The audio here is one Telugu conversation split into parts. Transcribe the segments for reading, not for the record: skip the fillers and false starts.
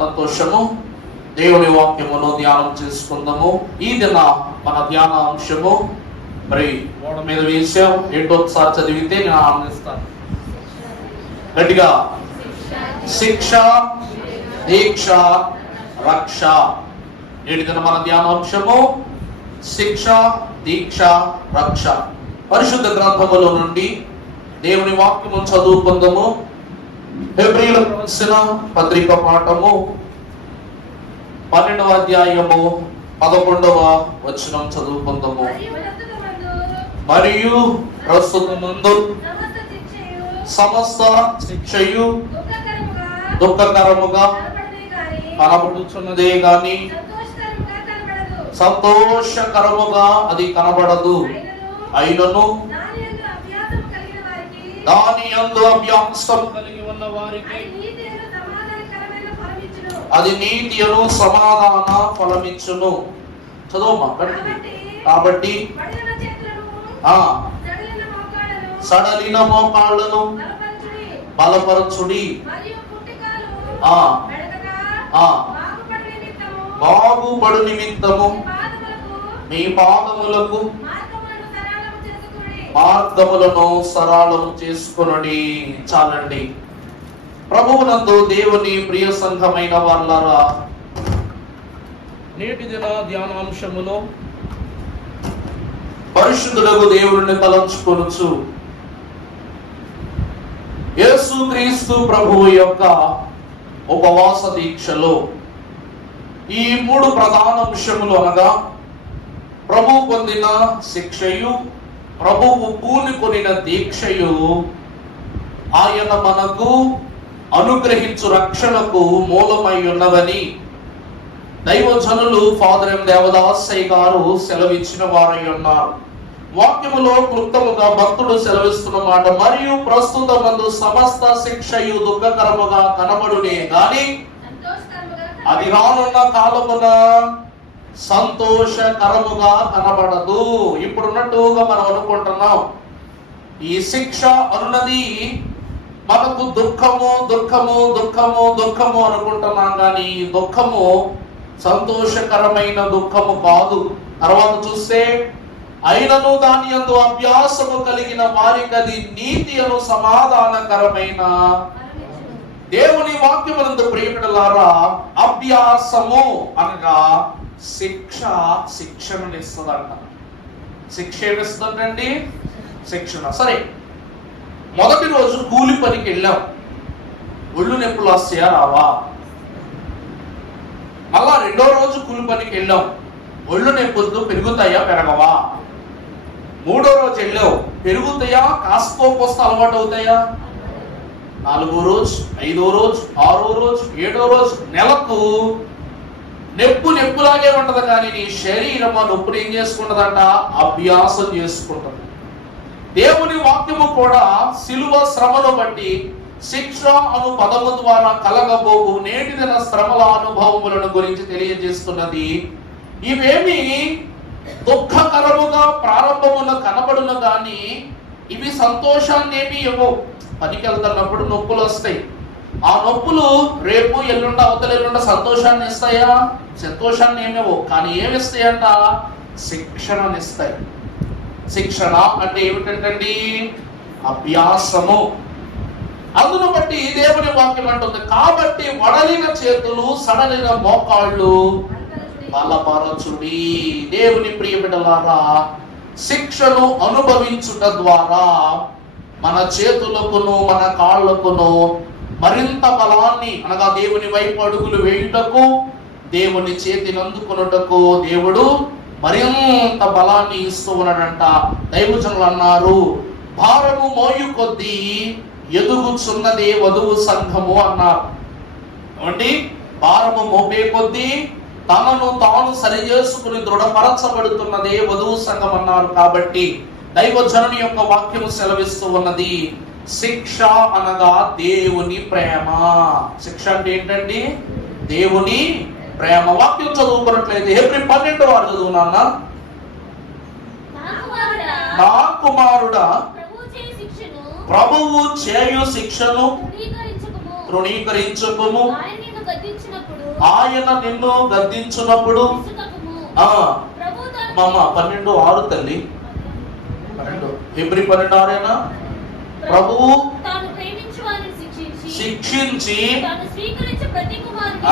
సంతోషము. దేవుని వాక్యమును ధ్యానం చేసుకుందాము. ఈ దిన మన ధ్యాన అంశము మరి ఓడ మీద వేసాం. ఏంటో ఒకసారి చదివితే నేను ఆనందిస్తాను. గట్టిగా, శిక్ష, దీక్ష, రక్ష. నేటి దిన మన ధ్యానాంశము శిక్ష, దీక్ష, రక్ష. పరిశుద్ధ గ్రంథములో నుండి దేవుని వాక్యము చదువుకుందాము. హెబ్రీయులకు రాసిన పత్రిక పాఠము 12వ అధ్యాయము 11వ వచనం చదువుకుందాము. మరియు ప్రస్తుతమందు సమస్త శిక్షయు దుఃఖకరముగా కనబడుచున్నదే గాని సంతోషకరముగా అది కనబడదు. అయినను దాని యందు అభ్యాసం కలిగి ఉన్న వారికి అది నీతియను సమాధాన ఫలమిచ్చును. చదువు. కాబట్టి సడలిన మోకాళ్ళను బలపరచుడి, బాగుపడు నిమిత్తము మీ పాదములకు మార్గములను సరళము చేసుకొనుడి. చాలండి. ప్రభువునందు దేవుని ప్రియ సంఘమైన వాళ్ళారా, నేటి దిన ధ్యానాంశములో పరిశుద్ధులకు దేవుడిని తలంచుకొనుచు యేసుక్రీస్తు ప్రభువు యొక్క ఉపవాస దీక్షలో ఈ 3 ప్రధాన అంశములు అనగా ప్రభువు పొందిన శిక్షయు, ప్రభువు పూనుకొనిన దీక్షయు, ఆయన మనకు అనుగ్రహించు రక్షణకు మూలమై ఉన్నవని దైవజనులు ఫాదర్ ఎం దేవదాసయ్య గారు సెలవిచ్చిన వారై ఉన్నారు. వాక్యములో క్లుప్తముగా భక్తుడు సెలవిస్తున్న మాట, మరియు ప్రస్తుతమందు సమస్త శిక్షయు దుఃఖకరముగా కనబడునే గాని అది రానున్న కాలమున సంతోషకరముగా కనబడదు. ఇప్పుడున్నట్టుగా మనం అనుకుంటున్నాం. ఈ శిక్ష అన్నది మనకు దుఃఖము దుఃఖము దుఃఖము దుఃఖము అనుకుంటున్నాం, కానీ ఈ దుఃఖము సంతోషకరమైన దుఃఖము కాదు. తర్వాత చూస్తే అయినను దాని యందు అభ్యాసము కలిగిన వారికి అది నీతి అను సమాధానకరమైన. దేవుని వాక్యమునందు ప్రియకులారా, అభ్యాసము అనగా శిక్షణనిస్తుందంట. శిక్ష ఏమిస్తుందండి? శిక్షణ. సరే, మొదటి రోజు కూలి పనికి వెళ్ళాం. ఒళ్ళు నొప్పులు వస్తాయా? రావా? మళ్ళా రెండో రోజు కూలి పనికి వెళ్ళాం. ఒళ్ళు నొప్పులు పెరుగుతాయా? పెరగవా? మూడో రోజు వెళ్ళావు, పెరుగుతాయా? కాస్తో కోస్త అలవాటు అవుతాయా? 4వ రోజు, 5వ రోజు, 6వ రోజు, 7వ రోజు, నెలకు నెప్పులాగే ఉంటది, కానీ నీ శరీరం ఆ నొప్పులు ఏం చేసుకుంటదంట? అభ్యాసం చేసుకుంటుంది. దేవుని వాక్యము కూడా సిలువ శ్రమను బట్టి శిక్ష అను పదము ద్వారా కలగబోవు నేటి దిన శ్రమల అనుభవములను గురించి తెలియజేస్తున్నది. ఇవేమి దుఃఖకరముగా ప్రారంభమున కనబడును గాని ఇవి సంతోషాన్ని ఏమి ఇవ్వవు. పనికి వెళ్తున్నప్పుడు నొప్పులు వస్తాయి. ఆ నొప్పులు రేపు ఎల్లుండ అవతల ఎల్లుండ సంతోషాన్ని ఇస్తాయా? సంతోషాన్ని ఏమేవో, కానీ ఏమిస్తాయంట? శిక్షణనిస్తాయి. శిక్షణ అంటే ఏమిటంటండి? అభ్యాసము. అందును బట్టి దేవుని వాక్యం అంటుంది, కాబట్టి వడలిన చేతులు సడలిన మోకాళ్ళు బలపరచుడి. దేవుని ప్రియ బిడ్డలారా, శిక్షను అనుభవించుట ద్వారా మన చేతులకును మన కాళ్ళకును మరింత బలాన్ని, అనగా దేవుని వైపు అడుగులు వేయుటకు, దేవుని చేతిని అందుకున్నటకు దేవుడు మరింత బలాన్ని ఇస్తూ ఉన్నాడంట. దైవజనులు అన్నారు, భారము మోయు కొద్దీ ఎదుగుచున్నదే వధువు సంఘము అన్నారు. ఏమండి? భారము మోపే కొద్దీ తనను తాను సరి చేసుకుని దృఢపరచబడుతున్నదే వధువు సంఘం అన్నారు. కాబట్టి దైవజనుని యొక్క వాక్యము సెలవిస్తూ ఉన్నది, శిక్ష అనగా దేవుని ప్రేమ. శిక్ష అంటే ఏంటండి? దేవుని ప్రేమ. వాక్యం చదువుకున్నట్లయితే హెబ్రీ 12 చదువు నాన్న. నా కుమారుడా, ప్రభువు చేయు శిక్షను తృణీకరించుకుము. ఆయన నిన్ను గద్దించున్నప్పుడు విసుగకుము. ఆ ప్రభువు తాను మామ 12:6 తల్లి 12 ఫిబ్రవరి 12:6 ప్రభువు తాను ప్రేమించు వారిని శిక్షించి తాను స్వీకరించు ప్రతి కుమారుని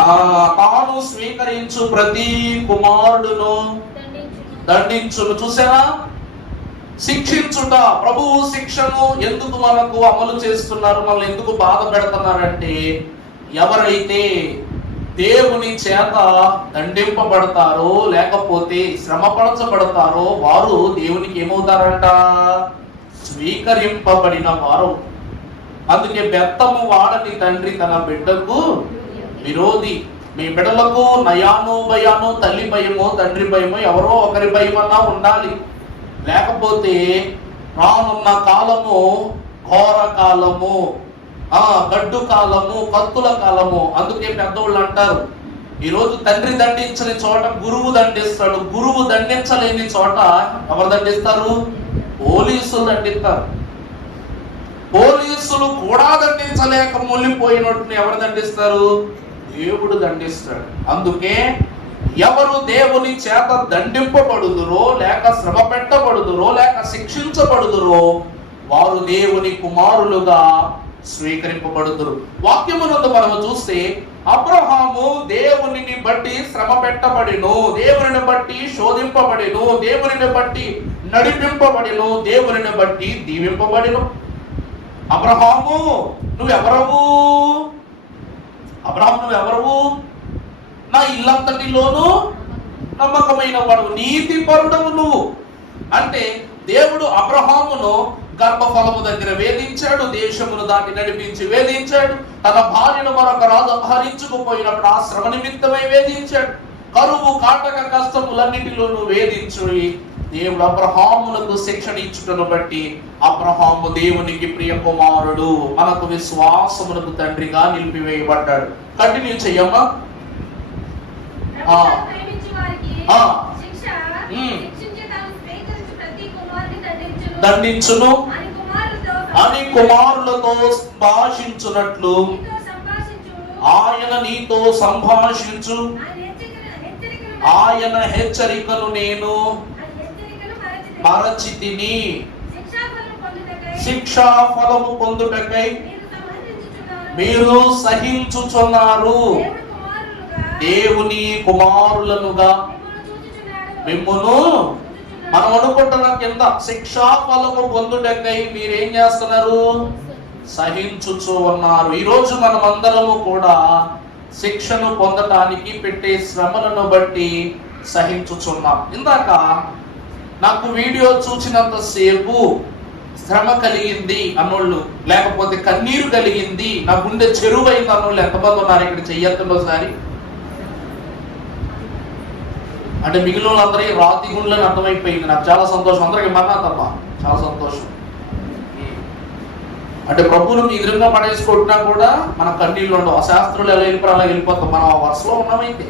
తాను స్వీకరించు ప్రతి కుమారుడును దండించును. చూసారా, శిక్షించుట. ప్రభువు శిక్షను ఎందుకు మనకు అమలు చేస్తున్నారు, మనల్ని ఎందుకు బాధ పెడుతున్నారంటే, ఎవరైతే దేవుని చేత దండింపబడతారో లేకపోతే శ్రమపరచబడతారో వారు దేవునికి ఏమవుతారంట, స్వీకరింపబడిన వారు. అందుకే బెత్తము వాడని తండ్రి తన బిడ్డకు విరోధి. మీ బిడ్డలకు నయాను భయాను, తల్లి భయమో తండ్రి భయమో ఎవరో ఒకరి భయమన్నా ఉండాలి. లేకపోతే రానున్న కాలము ఘోర కాలము, గడ్డు కాలము, కత్తుల కాలము. అందుకే పెద్దోళ్ళు అంటారు, ఈరోజు తండ్రి దండించని చోట గురువు దండిస్తాడు, గురువు దండించలేని చోట ఎవరు దండిస్తారు, పోలీసులు దండిస్తారు. పోలీసులు కూడా దండించలేక మొల్లిపోయినట్టు ఎవరు దండిస్తారు, దేవుడు దండిస్తాడు. అందుకే ఎవరు దేవుని చేత దండింపబడుదురో లేక శ్రమ పెట్టబడుదురో లేక శిక్షించబడుదురో వారు దేవుని కుమారులుగా స్వీకరింపబడుదురు. వాక్యమునందు మనము చూస్తే అబ్రహాము దేవునిని బట్టి శ్రమ పెట్టబడిను, దేవునిని బట్టి శోధింపబడిను, దేవునిని బట్టి నడిపింపబడిను, దేవునిని బట్టి దీవింపబడిను. అబ్రహాము నువ్వెవరవు, అబ్రహాము నువ్వెవరవు, నా ఇల్లంతటిలోనూ నమ్మకమైన వాడు, నీతి పరుడవు నువ్వు. అంటే దేవుడు అబ్రహామును గర్భఫలము దగ్గర వేధించాడు, దేశమును దాటి నడిపించి వేధించాడు, తన భార్యను మరొక రాజు అపహరించుకుపోయినప్పుడు ఆ శ్రమ నిమిత్తమై వేధించాడు, కరువు కాటక కష్టములన్నిటిలోనూ వేధించి దేవుడు అబ్రహాములకు శిక్షణ ఇచ్చుటను బట్టి అబ్రహాము దేవునికి ప్రియ కుమారుడు, మనకు విశ్వాసమునకు తండ్రిగా నిలిపివేయబడ్డాడు. కంటిన్యూ చెయ్యమ్మా. దండించును అని కుమారులతో భాషించున్నట్లు ఆయన నీతో సంభాషించు, ఆయన హెచ్చరికను నేను మరచితిని, శిక్షా ఫలము పొందుటకై మీరు సహించుచున్నారు. దేవుని కుమారులనుగా మిమ్మును మనం అనుకుంటున్న కింద శిక్షా ఫలము పొందుటకై మీరేం చేస్తున్నారు, సహించుచు ఉన్నారు. ఈరోజు మనం అందరము కూడా శిక్షను పొందటానికి పెట్టే శ్రమలను బట్టి సహించుచున్నాం. ఇందాక నాకు వీడియో చూసినంత సేపు శ్రమ కలిగింది అన్నోళ్ళు, లేకపోతే కన్నీరు కలిగింది, నా గుండె చెరువైంది అన్నోళ్ళు ఎంతమంది ఉన్నారు ఇక్కడ? చెయ్యొద్దండి ఒకసారి. అంటే మిగిలిన వాళ్ళందరికీ రాతి గుండెలని అర్థమైపోయింది. నాకు చాలా సంతోషం, అందరికీ మన్నాతమ్మా చాలా సంతోషం. అంటే ప్రభువును ఎదురుగా పడేసుకుంటున్నా కూడా మన కన్నీళ్ళు ఉండవు. ఆ శాస్త్రులు ఎలా వెళ్ళిపోయి అలా వెళ్ళిపోతాం, మనం ఆ వరుసలో ఉన్నామైతే.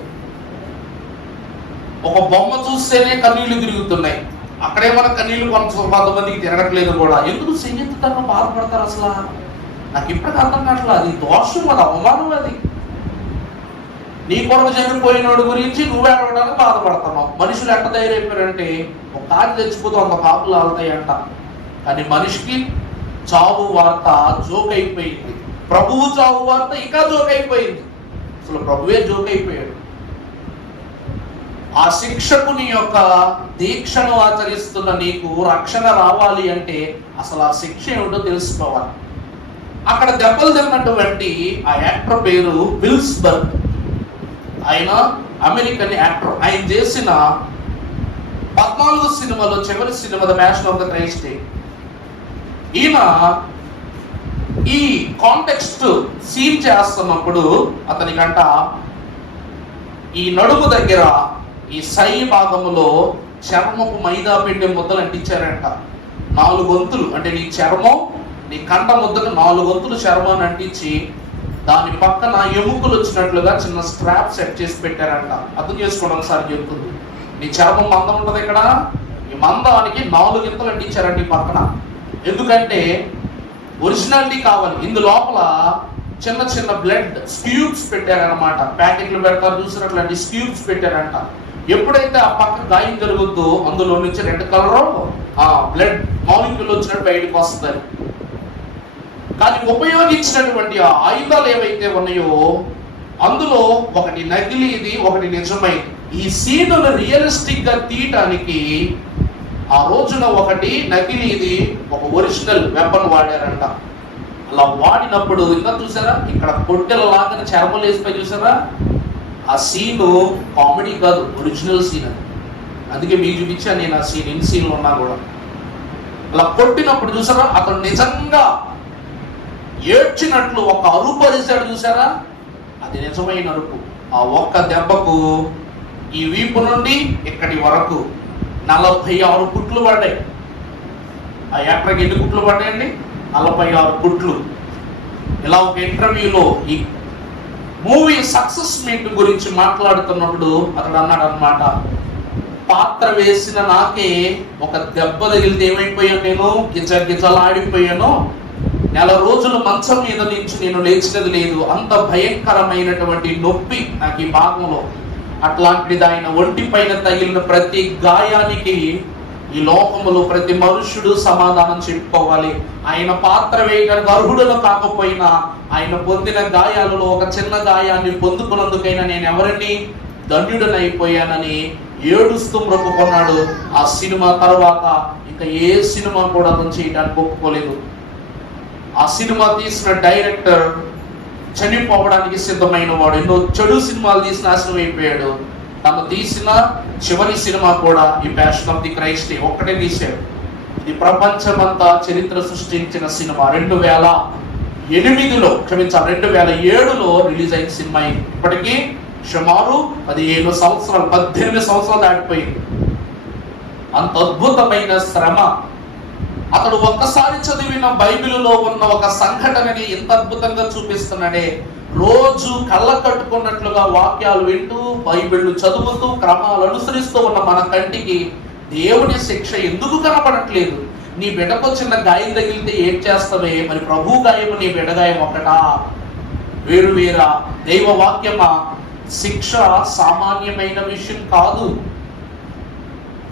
ఒక బొమ్మ చూస్తేనే కన్నీళ్లు తిరుగుతున్నాయి, అక్కడే మన కన్నీళ్లు కొంతమందికి తిరగట్లేదు కూడా. ఎందుకు చెయ్యెత్తుతారో బాధపడతారు అసలు? నాకు ఇప్పటికీ అర్థం కావట్లేదు. అది దోషం, అది అవమానం. అది నీ కొరకు చనిపోయినోడు గురించి నువ్వు ఏడవడానికి బాధపడుతున్నావు. మనుషులు ఎట్ట తయారైపోయారంటే ఒక కాకి తెచ్చిపోతే 100 కాకులు ఆలుతాయంట. కానీ మనిషికి చావు వార్త జోక్ అయిపోయింది, ప్రభువు చావు వార్త ఇంకా జోక్ అయిపోయింది. అసలు ప్రభువే జోక్ అయిపోయాడు. ఆ శిక్షకుని యొక్క దీక్షను ఆచరిస్తున్న నీకు రక్షణ రావాలి అంటే అసలు ఆ శిక్ష ఏమిటో తెలుసుకోవాలి. అక్కడ దెబ్బలు తిన్నటువంటి ఆ యాక్టర్ పేరు విల్స్బర్గ్. ఆయన అమెరికన్ యాక్టర్. ఆయన చేసిన 14 సినిమాలో చివరి cinema the passion of the Christ. ఈయన ఈ కాంటెక్స్ట్ సీన్ చేస్తున్నప్పుడు అతనికంట ఈ నడుము దగ్గర ఈ సై భాగములో చర్మపు మైదా పిండి ముద్దలు అంటించారంట. 4 వంతులు, అంటే నీ చర్మం, నీ కంట ముద్దకు 4 వంతులు చర్మాన్ని అంటించి దాని పక్కన ఎముకలు వచ్చినట్లుగా చిన్న స్ట్రాప్ సెట్ చేసి పెట్టారంట. అర్థం చేసుకోవడం ఒకసారి చెప్తుంది. నీ చర్మం మందం ఉంటుంది ఇక్కడ, ఈ మందానికి 4 గింతలు అంటించారండి పక్కన. ఎందుకంటే ఒరిజినాలిటీ కావాలి. ఇందు లోపల చిన్న చిన్న బ్లడ్ స్క్యూబ్స్ పెట్టారనమాట. ప్యాకెట్లు పెడతారు చూసినట్లాంటి స్క్యూబ్స్ పెట్టారంట. ఎప్పుడైతే ఆ పక్క గాయం జరుగుద్దో అందులో నుంచి రెడ్ కలర్ ఆ బ్లడ్ మాలిక్యూల్ వచ్చినట్టు బయటకు వస్తుంది. కానీ ఉపయోగించినటువంటి ఆ ఆయుధాలు ఏవైతే ఉన్నాయో అందులో ఒకటి నకిలీది, ఒకటి నిజమైంది. ఈ సీనును రియలిస్టిక్ గా తీయటానికి ఆ రోజున ఒకటి నకిలీది, ఒక ఒరిజినల్ వెపన్ వాడారంట. అలా వాడినప్పుడు ఇంకా చూసారా, ఇక్కడ పొట్టెల లాగా చర్మలు వేసిపోయి చూసారా, ఆ సీను కామెడీ కాదు, ఒరిజినల్ సీన్ అది. అందుకే మీకు చూపించాను నేను ఆ సీన్, ఇన్ సీన్లు ఉన్నా కూడా. అలా కొట్టినప్పుడు చూసారా, అతను నిజంగా ఏడ్చినట్లు ఒక అరుపు అరిశాడు చూసారా, అది నిజమైన అరుపు. ఆ ఒక్క దెబ్బకు ఈ వీపు నుండి ఇక్కడి వరకు 46 కుట్లు పడ్డాయి. ఆ యాక్టర్కి ఎన్ని కుట్లు పడ్డాయండి? 46 కుట్లు. ఇలా ఒక ఇంటర్వ్యూలో ఈ మూవీ సక్సెస్ మీట్ గురించి మాట్లాడుతున్నప్పుడు అతడు అన్నాడు అనమాట, పాత్ర వేసిన నాకే ఒక దెబ్బ తగిలితే ఏమైపోయాను, నేను గిజలాడిపోయాను. 4 రోజులు మంచం మీద నుంచి నేను లేచినది లేదు, అంత భయంకరమైనటువంటి నొప్పి నాకు ఈ భాగంలో. అట్లాంటిది ఆయన ఒంటి పైన తగిలిన ప్రతి గాయానికి ఈ లోకములో ప్రతి మనుష్యుడు సమాధానం చెప్పుకోవాలి. ఆయన పాత్ర వేయడానికి అర్హుడను కాకపోయినా ఆయన పొందిన గాయాలలో ఒక చిన్న గాయాన్ని పొందుకున్నందుకైనా నేను ఎవరిని ధన్యుడనైపోయానని ఏడుస్తూ మొక్కుకున్నాడు. ఆ సినిమా తర్వాత ఇంకా ఏ సినిమా కూడా అతను చేయడానికి ఒప్పుకోలేదు. ఆ సినిమా తీసిన డైరెక్టర్ చనిపోవడానికి సిద్ధమైన వాడు, ఎన్నో చెడు సినిమాలు తీసి నాశనం అయిపోయాడు. తను తీసిన చివరి సినిమా కూడా ఈ ప్యాషన్ ఆఫ్ ది క్రైస్ట్ ఒక్కటే తీశాడు. ఇది ప్రపంచమంతా చరిత్ర సృష్టించిన సినిమా. 2008లో 2007లో రిలీజ్ అయిన సినిమా. ఇప్పటికీ సుమారు 18 సంవత్సరాలు దాటిపోయింది. అంత అద్భుతమైన శ్రమ. అతడు ఒక్కసారి చదివిన బైబిలులో ఉన్న ఒక సంఘటనని ఎంత అద్భుతంగా చూపిస్తున్నాడే. రోజు కళ్ళ కట్టుకున్నట్లుగా వాక్యాలు వింటూ బైబిల్ చదువుతూ క్రమాలు అనుసరిస్తూ ఉన్న మన కంటికి దేవుని శిక్ష ఎందుకు కనపడట్లేదు? నీ బిడ్డకు చిన్న గాయం తగిలితే ఏం చేస్తావే, మరి ప్రభు గాయము నీ బిడ్డ గాయం ఒకటా, వేరు వేరా? దైవ వాక్యమా? శిక్ష సామాన్యమైన విషయం కాదు.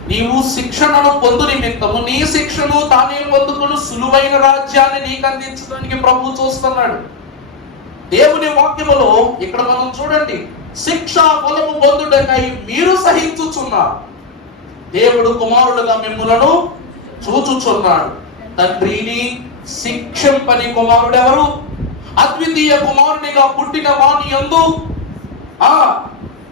నీవు శిక్షణను పొందు నిమిత్తము నీ శిక్షను తానే పొందుకుని సులువైన రాజ్యాన్ని నీకు అందించడానికి ప్రభు చూస్తున్నాడు. దేవుని వాక్యములో ఇక్కడ మనం చూడండి, శిక్ష ఫలము పొందుటకై మీరు సహించుచున్నారు, దేవుడు కుమారుడుగా మిమ్ములను చూచుచున్నాడు. తండ్రిని శిక్షింపని కుమారుడు ఎవరు? అద్వితీయ కుమారునిగా పుట్టిన వాని యందు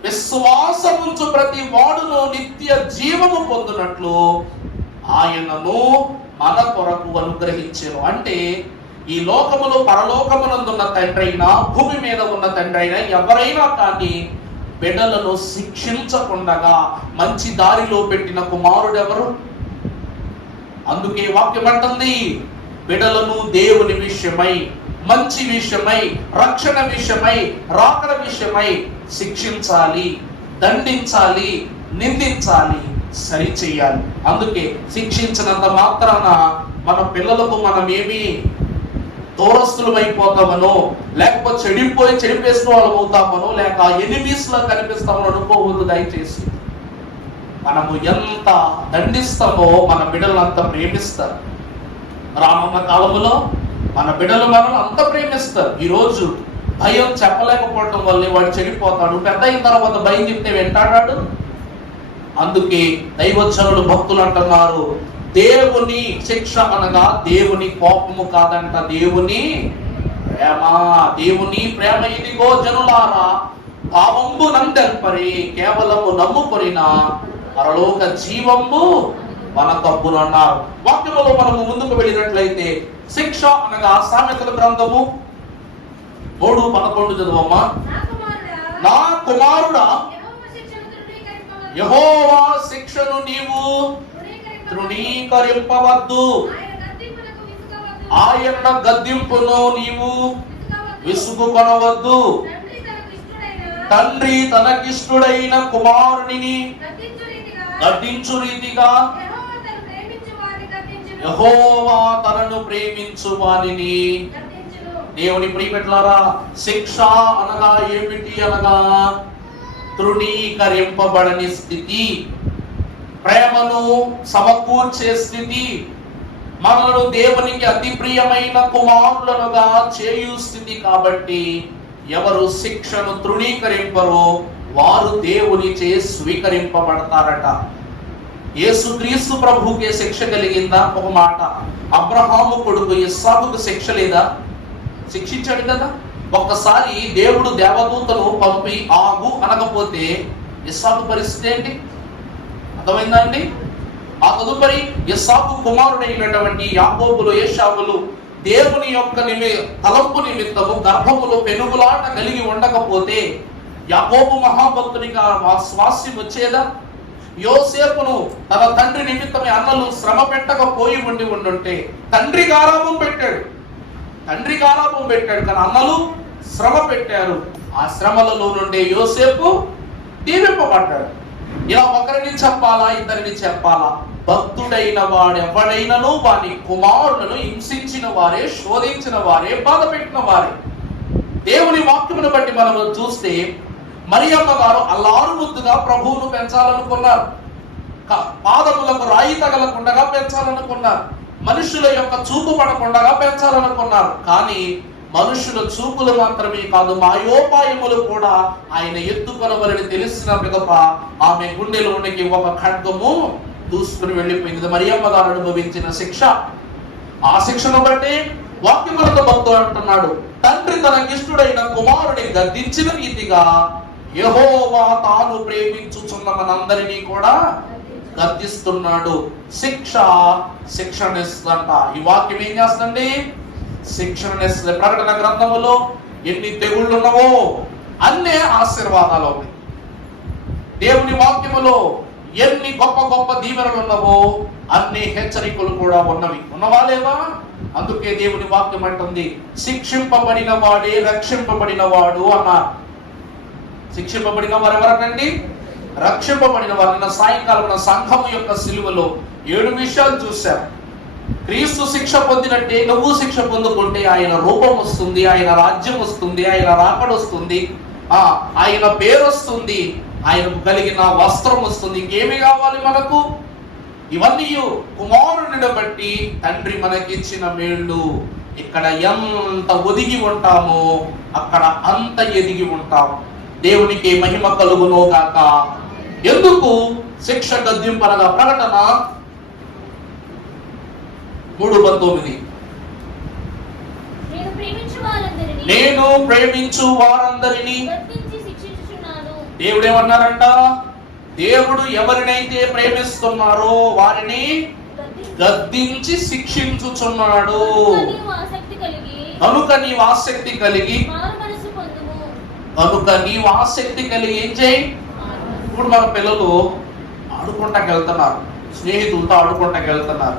విశ్వాసముంచు ప్రతి వాడును నిత్య జీవము పొందునట్లు ఆయనను మన కొరకు అనుగ్రహించెను. అంటే ఈ లోకములో పరలోకమునందున్న తండ్రి అయినా భూమి మీద ఉన్న తండ్రి అయినా ఎవరైనా కానీ బిడ్డలను శిక్షించకుండా మంచి దారిలో పెట్టిన కుమారుడు ఎవరు? అందుకే వాక్యం అంటుంది, బిడ్డలను దేవుని విషయమై, మంచి విషయమై, రక్షణ విషయమై, రాకడ విషయమై శిక్షించాలి, దండించాలి, నిందించాలి, సరి చేయాలి. అందుకే శిక్షించినంత మాత్రాన మన పిల్లలకు మనం ఏమి దూరస్తులు అయిపోతామనో, లేకపోతే చెడిపేసిన వాళ్ళం అవుతామనో, లేక ఎనిమీస్ లా కనిపిస్తామని అనుకోవద్దు. దయచేసి మనము ఎంత దండిస్తామో మన బిడ్డలు అంత ప్రేమిస్తారు. రానున్న కాలంలో మన బిడ్డలు మనల్ని అంత ప్రేమిస్తారు. ఈరోజు భయం చెప్పలేకపోవటం వల్లే వాడు చెడిపోతాడు. పెద్ద అయిన తర్వాత భయం చెప్తే వెంటాడాడు. అందుకే దైవజనులు భక్తులు అంటున్నారు, దేవుని శిక్ష అనగా దేవుని కోపము కాదంట, దేవుని ప్రేమ. దేవుని ప్రేమ ఇదిగో జనులారా, పాపంబు నందెల్పరి కేవలము నమ్ముకొనిన పరలోక జీవంబు మన తప్పును అన్నారు. వాక్యములో మనము ముందుకు వెళ్ళినట్లయితే శిక్ష అనగా సామెతల గ్రంథము 3:11 చదువమ్మా. నా కుమారుడా, యెహోవా శిక్షను నీవు తృణీకరింపవద్దు, ఆయన గద్దింపును నీవు విసుగు కొనవద్దు. తండ్రి తనకిష్టుడైన కుమారుని గద్దించు రీతిగా యెహోవా తనను ప్రేమించు వానిని దేవుని ప్రియమిట్లారా, శిక్ష అనగా ఏమిటి అనగా తృణీకరింపబడని స్థితి, ప్రేమను సమకూర్చే స్థితి, మనలను దేవునికి అతి ప్రియమైన కుమారులనుగా చేయు స్థితి. కాబట్టి ఎవరు శిక్షను తృణీకరింపరో వారు దేవునిచే స్వీకరింపబడతారట. యేసుక్రీస్తు ప్రభువుకే శిక్ష కలిగిందా? ఒక మాట, అబ్రహాము కొడుకు ఇస్సాకుకు శిక్ష లేదా? శిక్షించాడు కదా. ఒక్కసారి దేవుడు దేవదూతను పంపి ఆగు అనకపోతే ఇస్సాకు పరిస్థితి ఏంటి? అర్థమైందా అండి? ఆ తదుపరి ఇస్సాకు కుమారుడైనటువంటి యాకోబులు, ఏశావులు దేవుని యొక్క తలంపు నిమిత్తము గర్భములో పెనుగులాట కలిగి ఉండకపోతే యాకోబు మహాభక్తునిగా స్వాస్యం వచ్చేదా? యోసేపును తన తండ్రి నిమిత్తమే అన్నలు శ్రమ పెట్టకపోయి ఉండుంటే, తండ్రి గారాబం పెట్టాడు కానీ అన్నలు శ్రమ పెట్టారు. ఆ శ్రమలలో నుండి యోసేపు దీవింపబడ్డాడు. ఇలా ఒకరిని చెప్పాలా, ఇద్దరిని చెప్పాలా? భక్తుడైన వాడెవడైనను వాని కుమారులను హింసించిన వారే, శోధించిన వారే, బాధ పెట్టిన వారే. దేవుని వాక్యమును బట్టి మనం చూస్తే మరియమ్మ గారు అల్లారు ముద్దుగా ప్రభువును పెంచాలనుకున్నారు. పాదములకు రాయి తగలకుండా పెంచాలనుకున్నారు. మనుషుల యొక్క చూపు పడకుండా పెంచాలనుకున్నారు. కానీ మనుషుల చూపులు మాత్రమే కాదు, మాయోపాయములు కూడా ఆయన ఎత్తుకొనవలని తెలిసిన పిదప ఆమె గుండెలోనికి ఒక ఖడ్గము దూసుకుని వెళ్ళిపోయింది. మరియమ్మ గారు అనుభవించిన శిక్ష. ఆ శిక్షను బట్టి వాక్యములతో భక్తుడు అంటున్నాడు, తండ్రి తనకిష్టుడైన కుమారుని గద్దించిన రీతిగా యెహోవా తాను ప్రేమించుచున్న మనందరినీ కూడా గద్దిస్తున్నాడు. శిక్షణిస్తుందంట. ఈ వాక్యం ఏం చేస్తుంది? శిక్షణిస్తుంది. ప్రకటన గ్రంథములో ఎన్ని తెగుళ్ళు ఉన్నావో అన్నే ఆశీర్వాదాలు ఉన్నాయి. దేవుని వాక్యములో ఎన్ని గొప్ప గొప్ప దీవెనలు ఉన్నావో అన్ని హెచ్చరికలు కూడా ఉన్నవా లేవా? అందుకే దేవుని వాక్యం అంటుంది, శిక్షింపబడిన వాడే రక్షింపబడిన వాడు అన్నారు. శిక్షింపబడిన వారు ఎవరనండి? రక్షింపబడిన వారు. నిన్న సాయంకాలం సంఘము యొక్క సిలువలో 7 విషయాలు చూశారు. క్రీస్తు శిక్ష పొందినట్టే నువ్వు శిక్ష పొందుకుంటే ఆయన రూపం వస్తుంది, ఆయన రాజ్యం వస్తుంది, ఆయన రాకడ వస్తుంది, ఆయన పేరు వస్తుంది, ఆయనకు కలిగిన వస్త్రం వస్తుంది. ఇంకేమి కావాలి మనకు? ఇవన్నీ కుమారుని బట్టి తండ్రి మనకిచ్చిన మేళ్ళు. ఇక్కడ ఎంత ఒదిగి ఉంటామో అక్కడ అంత ఎదిగి ఉంటాం. దేవునికి మహిమ కలుగునో గాక. ఎందుకు శిక్ష గద్దింపనగా? ప్రకటన 3:19 నేను ప్రేమించు వారందరినీ దేవుడు ఏమన్నారంట? దేవుడు ఎవరినైతే ప్రేమిస్తున్నారో వారిని గద్దించి శిక్షించుచున్నాడు. కనుక నీవు ఆసక్తి కలిగి ఏం చేయి? ఇప్పుడు మన పిల్లలు ఆడుకుంటాకి వెళ్తున్నారు, స్నేహితులతో ఆడుకుంటాకి వెళ్తున్నారు.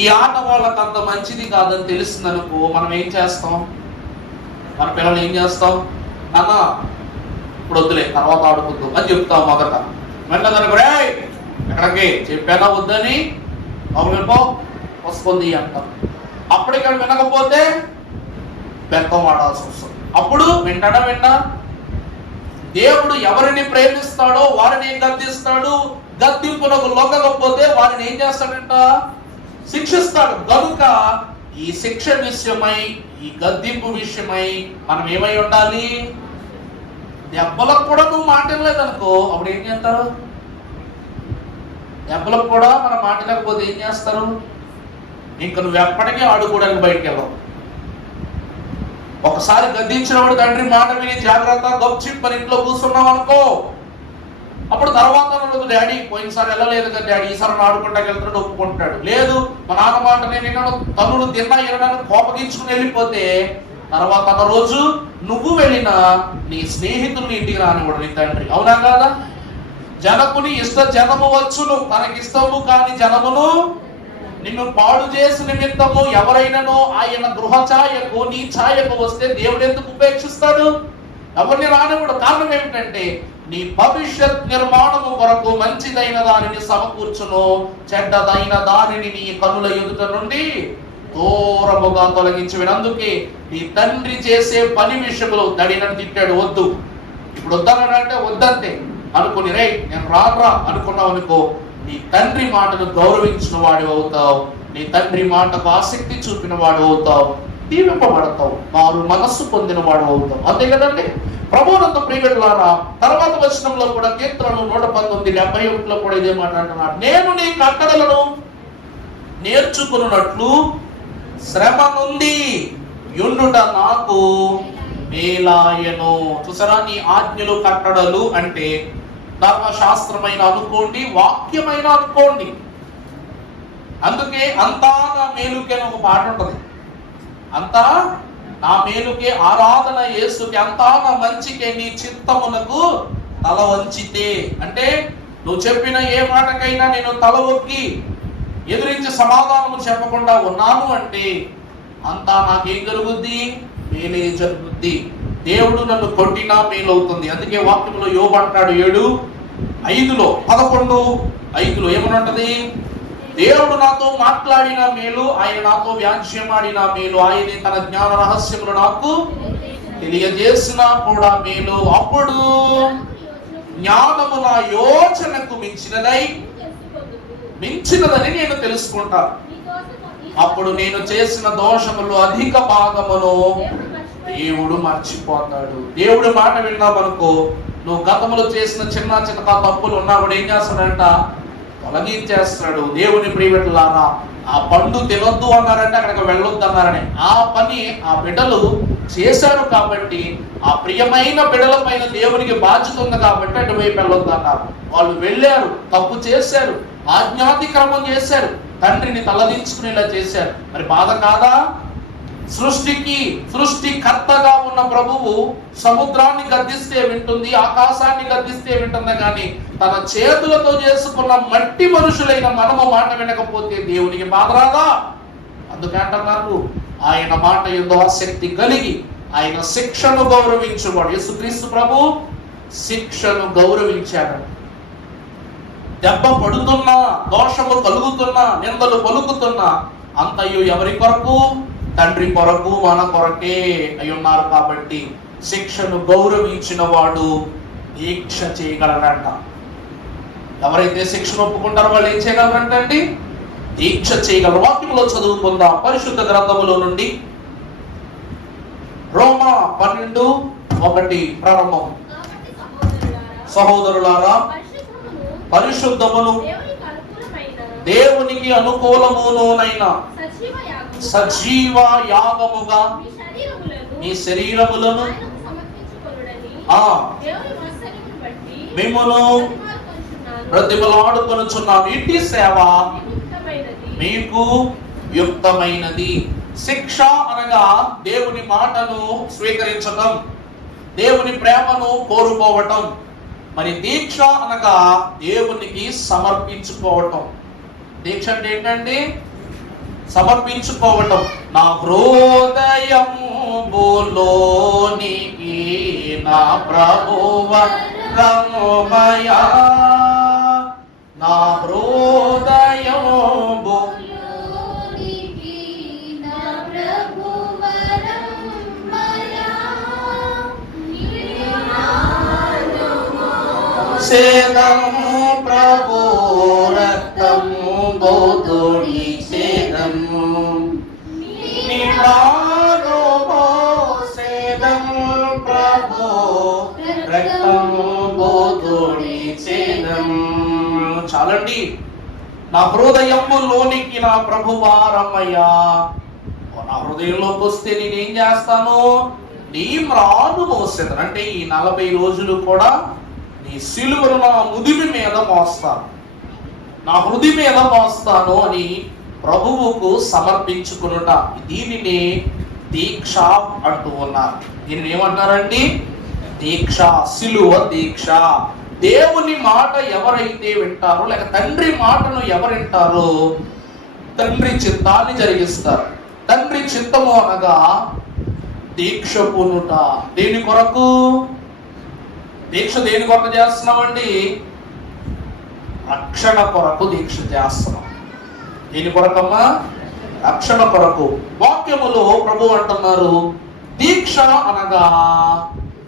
ఈ ఆట వాళ్ళకి అంత మంచిది కాదని తెలిసింది అనుకో, మనం ఏం చేస్తాం? మన పిల్లలు ఏం చేస్తాం? అన్న ఇప్పుడు వద్దులే, తర్వాత ఆడుకుందాం అని చెప్తాం. మొదట వెంటనే ఎక్కడికి చెప్పానా వద్దని వెళ్ళిపో వస్తుంది అంటాం. అప్పటికి వినకపోతే బెక్కం వాడాల్సి వస్తుంది. అప్పుడు వింటా దేవుడు ఎవరిని ప్రేమిస్తాడో వారిని ఏం గద్దిస్తాడు? గద్దింపునకు లొంగకపోతే వారిని ఏం చేస్తాడంట? శిక్షిస్తాడు. కనుక ఈ శిక్ష విషయమై, ఈ గద్దింపు విషయమై మనం ఏమై ఉండాలి? దెబ్బలకు కూడా నువ్వు మాట్లాడలేదనుకో, అప్పుడు ఏం చేస్తారు? దెబ్బలకు కూడా మనం మాట్లాడకపోతే ఏం చేస్తారు? ఇంక నువ్వు ఎప్పటికీ ఆడుకోవడానికి బయటకు వెళ్ళవు. ఒకసారి గద్దించినప్పుడు తండ్రి మాట విని జాగ్రత్త గప్చిప్ మన ఇంట్లో కూర్చున్నాం అనుకో, అప్పుడు తర్వాత నువ్వు డాడీ పోయినసారి వెళ్ళలేదు కదా డాడీ, ఈసారి ఆడుకుంటాకి వెళ్తాడు ఒప్పుకుంటాడు. లేదు మా నాన్న మాట నేను తనుడు తిన్నా ఇరడానికి కోపగించుకుని వెళ్ళిపోతే తర్వాత రోజు నువ్వు వెళ్ళినా నీ స్నేహితుల్ని ఇంటికి రానివాడు నీ తండ్రి. అవునా కాదా? జనకుని ఇష్ట జనము వచ్చును, తనకిష్టము కాని జనమును నిన్ను పాడు చేసి నిమిత్తము ఎవరైనానో ఆయన గృహ ఛాయకు నీ ఛాయకు వస్తే దేవుడు ఎందుకు ఉపేక్షిస్తాడు? ఎవరిని రానివాడు. కారణం ఏమిటంటే నీ భవిష్యత్ నిర్మాణము కొరకు మంచిదైన దానిని సమకూర్చును, చెడ్డదైన దానిని నీ కనుల ఎదుట నుండి దూరముగా తొలగించి. అందుకే నీ తండ్రి చేసే పని విషయంలో దడినని తిట్టాడు, వద్దు. ఇప్పుడు వద్దనంటే వద్దంతే అనుకుని, రే నేను రారా అనుకున్నావు అనుకో, నీ తండ్రి మాటను గౌరవించిన వాడు అవుతావు, నీ తండ్రి మాటకు ఆసక్తి చూపిన వాడు అవుతావు, దీవింపబడతావు, మారు మనస్సు పొందిన వాడు అవుతావు. అంతే కదండి. ప్రభువునందు ప్రియలారా, తర్వాత వచనంలో కూడా కీర్తనలు 119:71 కూడా ఇదే మాట అంటున్నాడు, నేను నీ కట్టడలను నేర్చుకున్నట్లు శ్రమ నుండి యుండుట నాకు మేలాయను. చూసారా, నీ ఆజ్ఞలు కట్టడలు అంటే ధర్మశాస్త్రమైన అనుకోండి, వాక్యమైన అనుకోండి. అందుకే అంతా నా మేలుకే ఒక పాట ఉంటది, అంతా నా మేలుకే, ఆరాధన యేసుకి, అంతా నా మంచికే, నీ చిత్తమునకు తల వంచితే. అంటే నువ్వు చెప్పిన ఏ మాటకైనా నేను తల ఒక్కి ఎదురించి సమాధానము చెప్పకుండా ఉన్నాను అంటే అంతా నాకేం జరుగుద్ది? మేలే జరుగుద్ది. దేవుడు నన్ను కొట్టినా మేలవుతుంది. అందుకే వాక్యంలో యోబు అంటాడు 7:5 11:5 ఏమని ఉంటది? దేవుడు నాతో మాట్లాడిన మేలు, ఆయన నాతో వ్యాజ్యమాడిన మేలు, ఆయనే తన జ్ఞాన రహస్యములు నాకు తెలియజేసినా కూడా మేలు. అప్పుడు జ్ఞానము నా యోచనకు మించినదని నేను తెలుసుకుంటాను. అప్పుడు నేను చేసిన దోషములు అధిక భాగమును దేవుడు మర్చిపోతాడు. దేవుడు మాట విన్నామనుకో, నువ్వు గతంలో చేసిన చిన్న చిన్న తప్పులు ఉన్నా కూడా ఏం చేస్తాడంట? తొలగించేస్తాడు. దేవుని ప్రియబిడ్డలారా, ఆ పండు తినొద్దు అన్నారంటే అక్కడికి వెళ్ళొద్దు అన్నారని ఆ పని ఆ బిడ్డలు చేశారు కాబట్టి, ఆ ప్రియమైన బిడ్డల పైన దేవునికి బాధ్యత ఉంది కాబట్టి అటువైపు వెళ్ళొద్దు అన్నారు. వాళ్ళు వెళ్ళారు, తప్పు చేశారు, ఆజ్ఞాతిక్రమం చేశారు, తండ్రిని తలదించుకునేలా చేశారు. మరి బాధ కాదా? సృష్టికర్తగా ఉన్న ప్రభువు సముద్రాన్ని గద్దిస్తే వింటుంది, ఆకాశాన్ని గద్దిస్తే వింటుంది, కానీ తన చేతులతో చేసుకున్న మట్టి మనుషులైన మనము మాట వినకపోతే దేవునికి బాధ రాదా? అందుకే అంటున్నారు, ఆయన మాట యందు ఆసక్తి కలిగి ఆయన శిక్షను గౌరవించువాడు. యేసుక్రీస్తు ప్రభు శిక్షను గౌరవించాడు. దెబ్బ పడుతున్నా, దోషము కలుగుతున్నా, నిందలు పలుకుతున్నా అంతయు ఎవరి కొరకు? తండ్రి కొరకు, మన కొరకే అయి ఉన్నారు. కాబట్టి శిక్షను గౌరవించిన వాడు దీక్ష చేయగలరంట. ఎవరైతే శిక్షను ఒప్పుకుంటారో వాళ్ళు ఏం చేయగలరంటండి? దీక్ష చేయగలరు. వాక్యంలో చదువుకుందాం పరిశుద్ధ గ్రంథములో నుండి రోమా 12:1 ప్రారంభం. సహోదరులారా, పరిశుద్ధమును దేవునికి అనుకూలమునైన సజీవ యాగముగా మీ శరీరములను మిమ్మును బ్రతిమలాడుకొనుచున్నాను. ఇంటి సేవ మీకు యుక్తమైనది. శిక్ష అనగా దేవుని మాటను స్వీకరించటం, దేవుని ప్రేమను కోరుకోవటం. మరి దీక్ష అనగా దేవునికి సమర్పించుకోవటం. దీక్ష అంటే ఏంటండి? సమర్పించుకోవటం. నా హృదయములోనికి నా ప్రభువ రమయా, నా హృదయము సేదము ప్రభు రక్తము బోధుడి సేదము నివాను సేదము ప్రభు రక్తము బోధుడి సేదము. చాలండి. నా హృదయములోనికి నా ప్రభువారమయ్యా, నా హృదయంలోకి వస్తే నేనేం చేస్తాను? నీ మ్రాను మోసేదను. అంటే ఈ 40 రోజులు కూడా నీ సిలువను నా ముదిమి మీద మోస్తాను, నా హృది మీద మోస్తాను అని ప్రభువుకు సమర్పించుకునుట. దీనిని దీక్ష అంటూ ఉన్నారు. దీనిని ఏమంటారండి? దీక్ష, సిలువ దీక్ష. దేవుని మాట ఎవరైతే వింటారో, లేక తండ్రి మాటను ఎవరు వింటారో తండ్రి చిత్తాన్ని జరిగిస్తారు. తండ్రి చిత్తము అనగా దీక్ష పూనుట. దేని కొరకు? దీక్ష దేని కొరకు చేస్తున్నామండి? రక్షణ కొరకు దీక్ష చేస్తున్నాం. దేని కొరకమ్మా? రక్షణ కొరకు. వాక్యములో ప్రభు అంటున్నారు, దీక్ష అనగా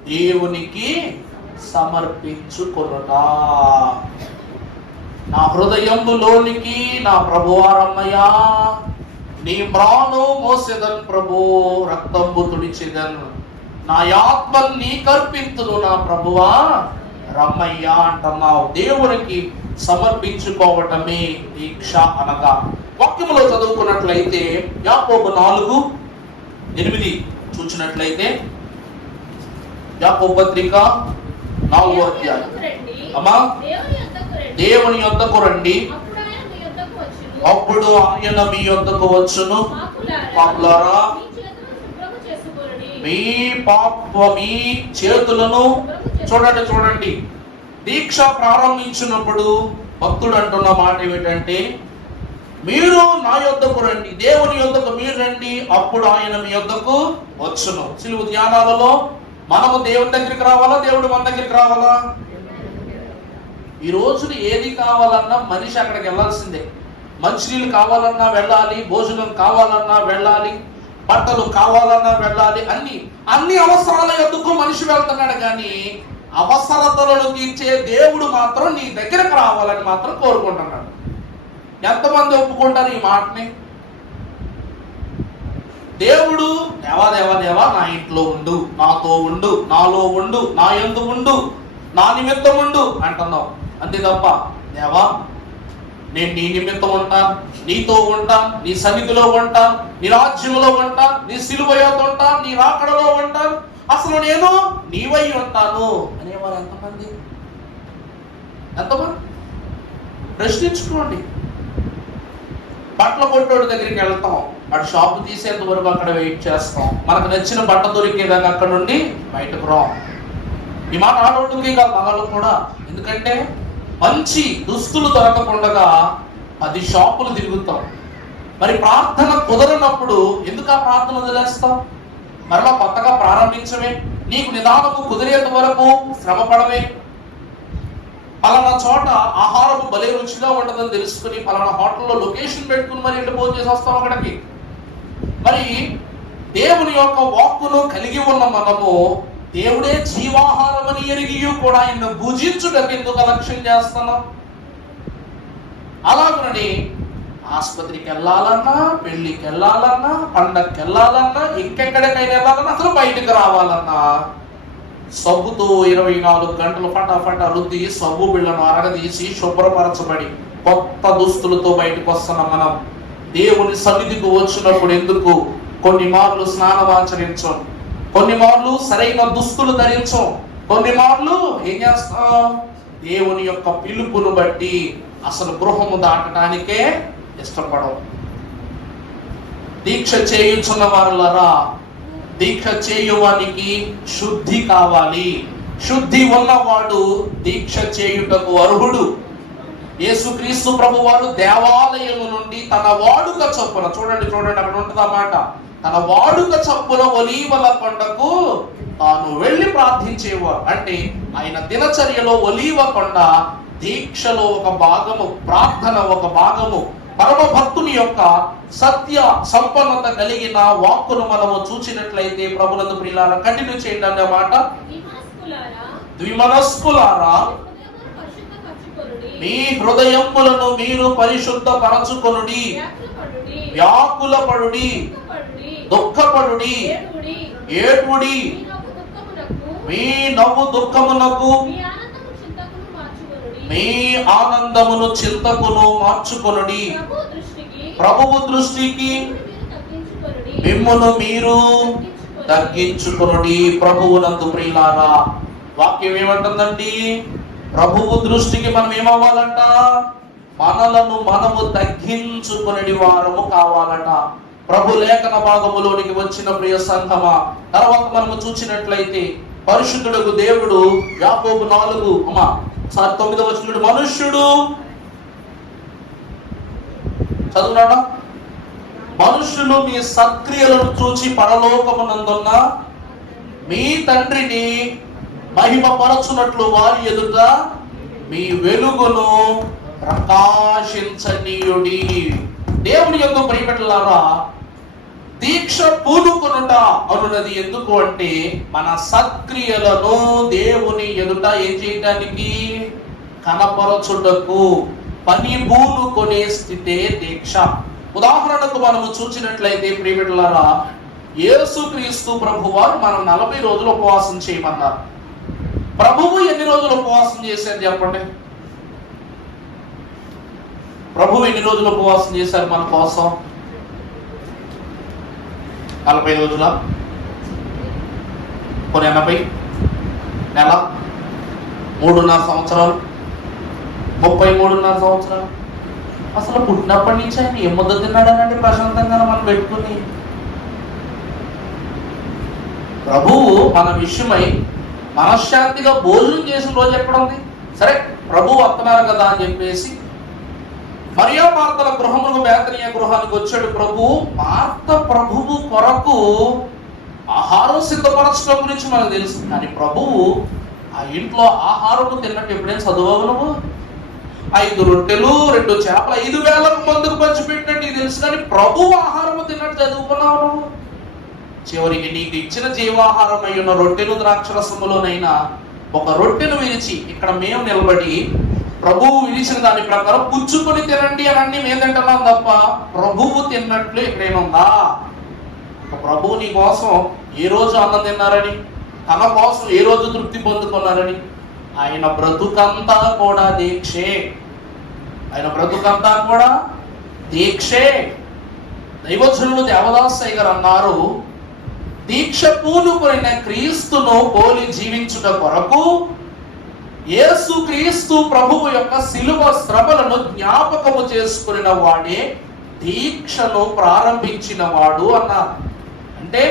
దేవునికి సమర్పించుకొనుట. నా హృదయములోనికి నా ప్రభువారమ్మయ్యా, నీ మ్రాను మోసెదన్ ప్రభు, రక్తంబు తుడిచెదన్, నా ఆత్మను నీకర్పింతును నా ప్రభువా రమ్మయ్యా అంటున్నావు. దేవునికి సమర్పించుకోవటమే దీక్ష అనగా. వాక్యములో చదువుకున్నట్లయితే యాకోబు 4:8 చూసినట్లయితే, యాకోబు పత్రిక 4వ అధ్యాయం. అమ్మా, దేవుని యొద్దకు రండి, అప్పుడు ఆయన మీ యొద్దకు వచ్చును. పాపులారా, మీ చేతులను చూడండి. దీక్ష ప్రారంభించినప్పుడు భక్తుడు అంటున్న మాట ఏమిటంటే, మీరు నా యొద్దకు రండి, దేవుని యొద్దకు మీరు రండి, అప్పుడు ఆయన మీ యొద్దకు వచ్చును. సిలువ ధ్యానాలలో మనము దేవుని దగ్గరికి రావాలా, దేవుడు మన దగ్గరికి రావాలా? ఈ రోజున ఏది కావాలన్నా మనిషి అక్కడికి వెళ్ళాల్సిందే. మంచినీళ్ళు కావాలన్నా వెళ్ళాలి, భోజనం కావాలన్నా వెళ్ళాలి, బట్టలు కావాలన్నా వెళ్ళాలి. అన్ని అవసరాల ఎందుకు మనిషి వెళ్తున్నాడు, కానీ అవసరతలను తీర్చే దేవుడు మాత్రం నీ దగ్గరకు రావాలని మాత్రం కోరుకుంటున్నాడు. ఎంతమంది ఒప్పుకుంటారు ఈ మాటని? దేవుడు దేవా దేవా దేవా నా ఇంట్లో ఉండు, నాతో ఉండు, నాలో ఉండు, నా యందు ఉండు, నా నిమిత్తం ఉండు అంటున్నావు. అంతే తప్ప, దేవా నేను నీ నిమిత్తం ఉంటా, నీతో ఉంటా, నీ సన్నిధిలో ఉంటా, నీ రాజ్యంలో ఉంటా, నీ సిలువ యొద్ద ఉంటా, నీ రాకడలో ఉంటాను, అసలు నేను నీవై ఉంటాను అనేవారు ఎంతమంది? ప్రశ్నించుకోండి. బట్టల కొట్టోడి దగ్గరికి వెళ్తాం, వాడు షాపు తీసేంత వరకు అక్కడ వెయిట్ చేస్తాం, మనకు నచ్చిన బట్ట దొరికేదాకా అక్కడ నుండి బయటకు రాం. ఈ మాట ఆడోళ్ళకి కాదు, మగాళ్ళు కూడా. ఎందుకంటే మంచి దుస్తులు దొరకకుండా 10 షాపులు తిరుగుతాం. మరి ప్రార్థన కుదరనప్పుడు ఎందుకు ఆ ప్రార్థన వదిలేస్తాం? మరలా కొత్తగా ప్రారంభించవే, నీకు నిదానము కుదిరేంత వరకు శ్రమ పడవే. పలానా చోట ఆహారము భలే రుచిగా ఉండదని తెలుసుకుని పలానా హోటల్లో లొకేషన్ పెట్టుకుని మరి ఇంటి భోజనం చేసి వస్తాం అక్కడికి. మరి దేవుని యొక్క వాక్కును కలిగి ఉన్న మనము దేవుడే జీవాహారం అని ఎరిగి కూడా ఆయన భుజించుటకు ఎందుకు అలక్ష్యం చేస్తున్నాం? అలాగని ఆసుపత్రికి వెళ్ళాలన్నా, పెళ్లికి వెళ్ళాలన్నా, పండగకి వెళ్ళాలన్నా, ఇంకెక్కడికైనా వెళ్ళాలన్నా, అసలు బయటకు రావాలన్నా సబ్బుతో 24 గంటలు ఫటాఫట రుద్ది సబ్బు బిళ్ళను అరగదీసి శుభ్రపరచబడి కొత్త దుస్తులతో బయటకు వస్తున్నాం. మనం దేవుని సన్నిధికి వచ్చినప్పుడు ఎందుకు కొన్ని మార్లు స్నానం ఆచరించాం, కొన్ని మార్లు సరైన దుస్తులు ధరించాం, కొన్ని మార్లు ఏం చేస్తాం? దేవుని యొక్క పిలుపును బట్టి అసలు గృహము దాటడానికే ఇష్టపడం. దీక్ష చేయుచున్న వారులరా, దీక్ష చేయువానికి శుద్ధి కావాలి. శుద్ధి ఉన్నవాడు దీక్ష చేయుటకు అర్హుడు. యేసుక్రీస్తు ప్రభు వారు దేవాలయం నుండి తన వాడుక చొప్పున, చూడండి అక్కడ ఉంటుందన్నమాట, తన వాడుక చొప్పున ఒలీవల కొండకు తాను వెళ్ళి ప్రార్థించేవారు. అంటే ఆయన దినచర్యలో ఒలీవ కొండ దీక్షలో ఒక భాగము, ప్రార్థన ఒక భాగము. పరమ భక్తుని యొక్క సత్య సంపన్నత కలిగిన వాక్కును మనము చూసినట్లయితే ప్రభునందు ప్రియులారా, కంటిన్యూ చేయండి అన్నమాట. ద్విమనస్కులారా, మీ హృదయములను మీరు పరిశుద్ధ పరచుకొనుడి, వ్యాకులపడుడి, దుఃఖపడుడి, ఏడుడి, మీ నవ్వు దుఃఖమునకు, మీ ఆనందమును చింతకును మార్చుకొనుడి. ప్రభువు దృష్టికి మిమ్మును మీరు తగ్గించుకొనుడి. ప్రభువునందు ప్రియులారా, వాక్యం ఏమంటుందండి? ప్రభువు దృష్టికి మనం ఏమవ్వాలంట? మనలను మనము తగ్గించుకొనిడి వారము కావాలట. ప్రభు లేఖన భాగములోనికి వచ్చిన ప్రియ సంఘమా, తర్వాత మనము చూసినట్లయితే పరిశుద్ధుడకు దేవుడు యాకోబు 4:9 వచనం, మనుష్యుడు చదువునాడా, మనుష్యులు మీ సత్క్రియలను చూచి పరలోకమునందున్న మీ తండ్రిని మహిమపరచునట్లు వారి ఎదుట మీ వెలుగును ప్రకాశించనీయుడి. దేవుని యందు ప్రియబిడ్డలారా, దీక్ష పూనుకొనుట అనున్నది ఎందుకు అంటే మన సత్క్రియలను దేవుని ఎదుట ఏం చేయడానికి, కనపరచుటకు, పని పూనుకొనే స్థితే దీక్ష. ఉదాహరణకు మనము చూసినట్లయితే ప్రియబిడ్డలారా, యేసుక్రీస్తు ప్రభువారు మనం 40 రోజులు ఉపవాసం చేయమన్నారు. ప్రభువు ఎన్ని రోజులు ఉపవాసం చేశారు చెప్పండి? ప్రభువు ఎన్ని రోజులు ఉపవాసం చేశారు మన కోసం? 40 రోజుల, కొన్ని 80, నెల, 3.5 సంవత్సరాలు, 33.5 సంవత్సరాలు. అసలు పుట్టినప్పటి నుంచి ఆయన ఏ ముద్ద తిన్నాడనంటే ప్రశాంతంగా మనం పెట్టుకుని. ప్రభువు మన విషయమై మనశ్శాంతిగా భోజనం చేసిన రోజు ఎక్కడ ఉంది? సరే, ప్రభువు వస్తున్నారు కదా అని చెప్పేసి మరియా మార్తల గృహములకు బేతనీయ గృహానికి వచ్చాడు ప్రభువు. మార్త ప్రభువు కొరకు ఆహారం సిద్ధపరచడం గురించి మనకు తెలుసు, కానీ ప్రభువు ఆ ఇంట్లో ఆహారం తిన్నట్టు ఎప్పుడైనా చదువు నువ్వు? 5 రొట్టెలు 2 చేపలు 5,000 మందికి పంచిపెట్టినట్టు నీకు తెలుసు, కానీ ప్రభువు ఆహారము తిన్నట్టు చదువుకున్నావు నువ్వు? చివరికి నీకు ఇచ్చిన జీవాహారం అయ్యున్న రొట్టెలు ద్రాక్షరసములోనైనా ఒక రొట్టెను విరిచి ఇక్కడ మేము నిలబడి ప్రభువు విరిచిన దాని ప్రకారం పుచ్చుకొని తినండి అని అన్ని మేము తింటున్నాం తప్ప ప్రభువు తిన్నట్లు ఎక్కడేనుందా? ప్రభువు నీ కోసం ఏ రోజు అన్నం తిన్నారని, తన కోసం ఏ రోజు తృప్తి పొందుకున్నారని? ఆయన బ్రతుకంతా కూడా దీక్షే. ఆయన బ్రతుకంతా కూడా దీక్షే. దైవజనులు దేవదాసయ్య గారు అన్నారు, దీక్ష పూనుకొనిన క్రీస్తును పోలి జీవించుట కొరకు యేసు క్రీస్తు ప్రభువు యొక్క శిలువ శ్రమలను జ్ఞాపకము చేసుకున్న వాడే దీక్షను ప్రారంభించిన వాడు అన్నారు. అంటే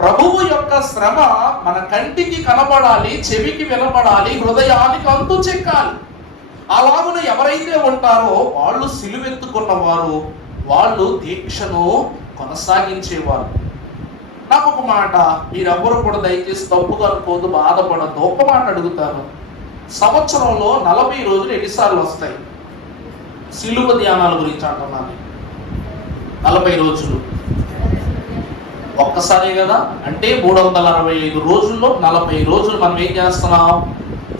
ప్రభువు యొక్క శ్రమ మన కంటికి కనబడాలి, చెవికి వినబడాలి, హృదయానికి అంతు చెక్కాలి. అలాగున ఎవరైతే ఉంటారో వాళ్ళు సిలువెత్తుకున్నవారు, వాళ్ళు దీక్షను కొనసాగించేవారు. నాకు ఒక మాట, మీరెవ్వరూ కూడా దయచేసి తప్పుగా అనుకోదు, బాధపడద్దు. ఒక్క మాట అడుగుతాను, సంవత్సరంలో 40 రోజులు ఎన్నిసార్లు వస్తాయి? సిలువ ధ్యానాల గురించి అంటున్నాను. 40 రోజులు ఒక్కసారే కదా, అంటే 365 రోజుల్లో 40 రోజులు మనం ఏం చేస్తున్నాం?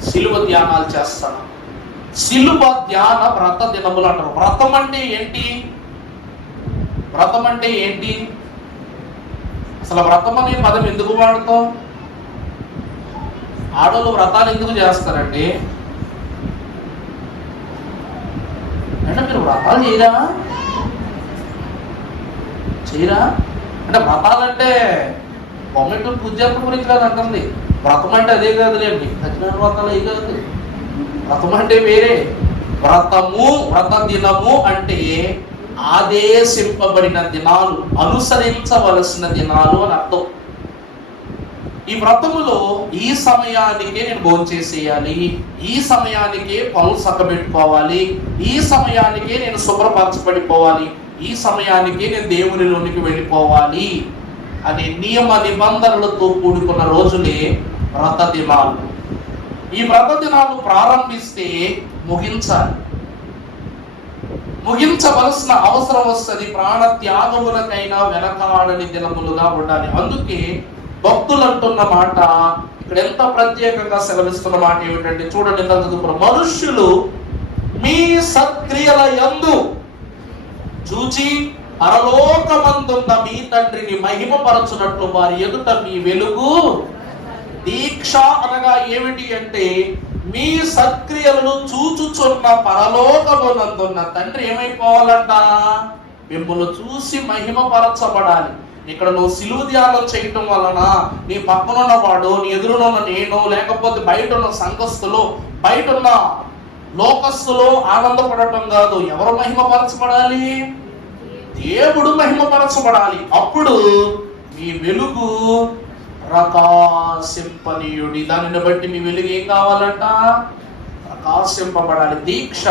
సిలువ ధ్యానాలు చేస్తున్నాం. సిలువ ధ్యాన వ్రత దినములు అంటారు. వ్రతం అంటే ఏంటి? వ్రతం అంటే ఏంటి? అసలు వ్రతం అనే పదం ఎందుకు వాడతాం? ఆడోళ్ళు వ్రతాలు ఎందుకు చేస్తారండి? అంటే మీరు వ్రతాలు చేయరా? అంటే వ్రతాలంటే బొమ్మెట్టు పూజాత్మ గురించి కాదు అంటుంది. వ్రతం అంటే అదే కాదులేండి, సత్యనారాయణ వ్రతాలు ఏ కాదు. వ్రతం అంటే వేరే. వ్రతము, వ్రత దినము అంటే ఆదేశింపబడిన దినాలు, అనుసరించవలసిన దినాలు అని అర్థం. ఈ వ్రతములో ఈ సమయానికే నేను భోంచేసేయాలి, ఈ సమయానికే పనులు చక్కబెట్టుకోవాలి, ఈ సమయానికే నేను శుభ్రపరచబడిపోవాలి, ఈ సమయానికే నేను దేవునిలోనికి వెళ్ళిపోవాలి అనే నియమ నిబంధనలతో కూడుకున్న రోజులే వ్రత దినాలు. ఈ వ్రత దినాలు ప్రారంభిస్తే ముగించాలి, ముగించవలసిన అవసరం వస్తుంది. ప్రాణ త్యాగములకైనా వెనకాడని దినములుగా ఉండాలి. అందుకే భక్తులు అంటున్న మాట ఇక్కడ ఎంత ప్రత్యేకంగా సెలవిస్తున్న మాట ఏమిటంటే చూడండి, మనుష్యులు మీ సత్క్రియల యందు చూచి పరలోకమందున్న మీ తండ్రిని మహిమపరచునట్లు వారి ఎదుట మీ వెలుగు. దీక్ష అనగా ఏమిటి అంటే మీ సత్క్రియలను చూచుచున్న పరలోకమునందున్న తండ్రి ఏమైపోవాలంట? మిమ్మల్ని చూసి మహిమపరచబడాలి. ఇక్కడ నువ్వు సిలువ ధ్యానం చేయటం వలన నీ పక్కనున్న వాడు, నీ ఎదురునున్న నేను, లేకపోతే బయట ఉన్న సంఘస్థులు, బయట ఉన్న లోకస్తులు ఆనందపడటం కాదు. ఎవరు మహిమపరచబడాలి? దేవుడు మహిమపరచబడాలి. అప్పుడు మీ వెలుగు ప్రకాశింపనీయుడి. దానిని బట్టి మీ వెలుగు ఏం కావాలంట? ప్రకాశింపబడాలి. దీక్ష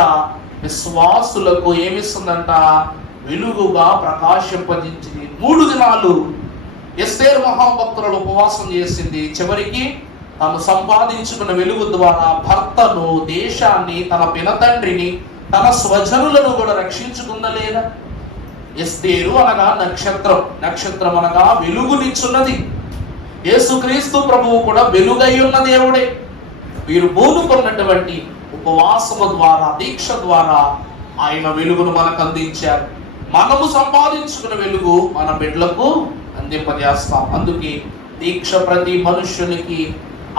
విశ్వాసులకు ఏమిస్తుందంట? వెలుగుగా ప్రకాశింపజించింది. 3 దినాలు ఎస్తేరు మహాభక్తురాలు ఉపవాసం చేసింది. చివరికి తాను సంపాదించుకున్న వెలుగు ద్వారా భర్తను, దేశాన్ని, తన పినతండ్రిని, తన స్వజనులను కూడా రక్షించుకుందా లేదా? ఎస్తేరు అనగా నక్షత్రం, నక్షత్రం అనగా వెలుగునిచ్చున్నది. యేసుక్రీస్తు ప్రభువు కూడా వెలుగై ఉన్న దేవుడే. వీరు పూనుకున్నటువంటి ఉపవాసము ద్వారా, దీక్ష ద్వారా ఆయన వెలుగును మనకు అందించారు. మనము సంపాదించుకున్న వెలుగు మన బిడ్డలకు అందింపజేస్తాం. అందుకే దీక్ష ప్రతి మనుష్యునికి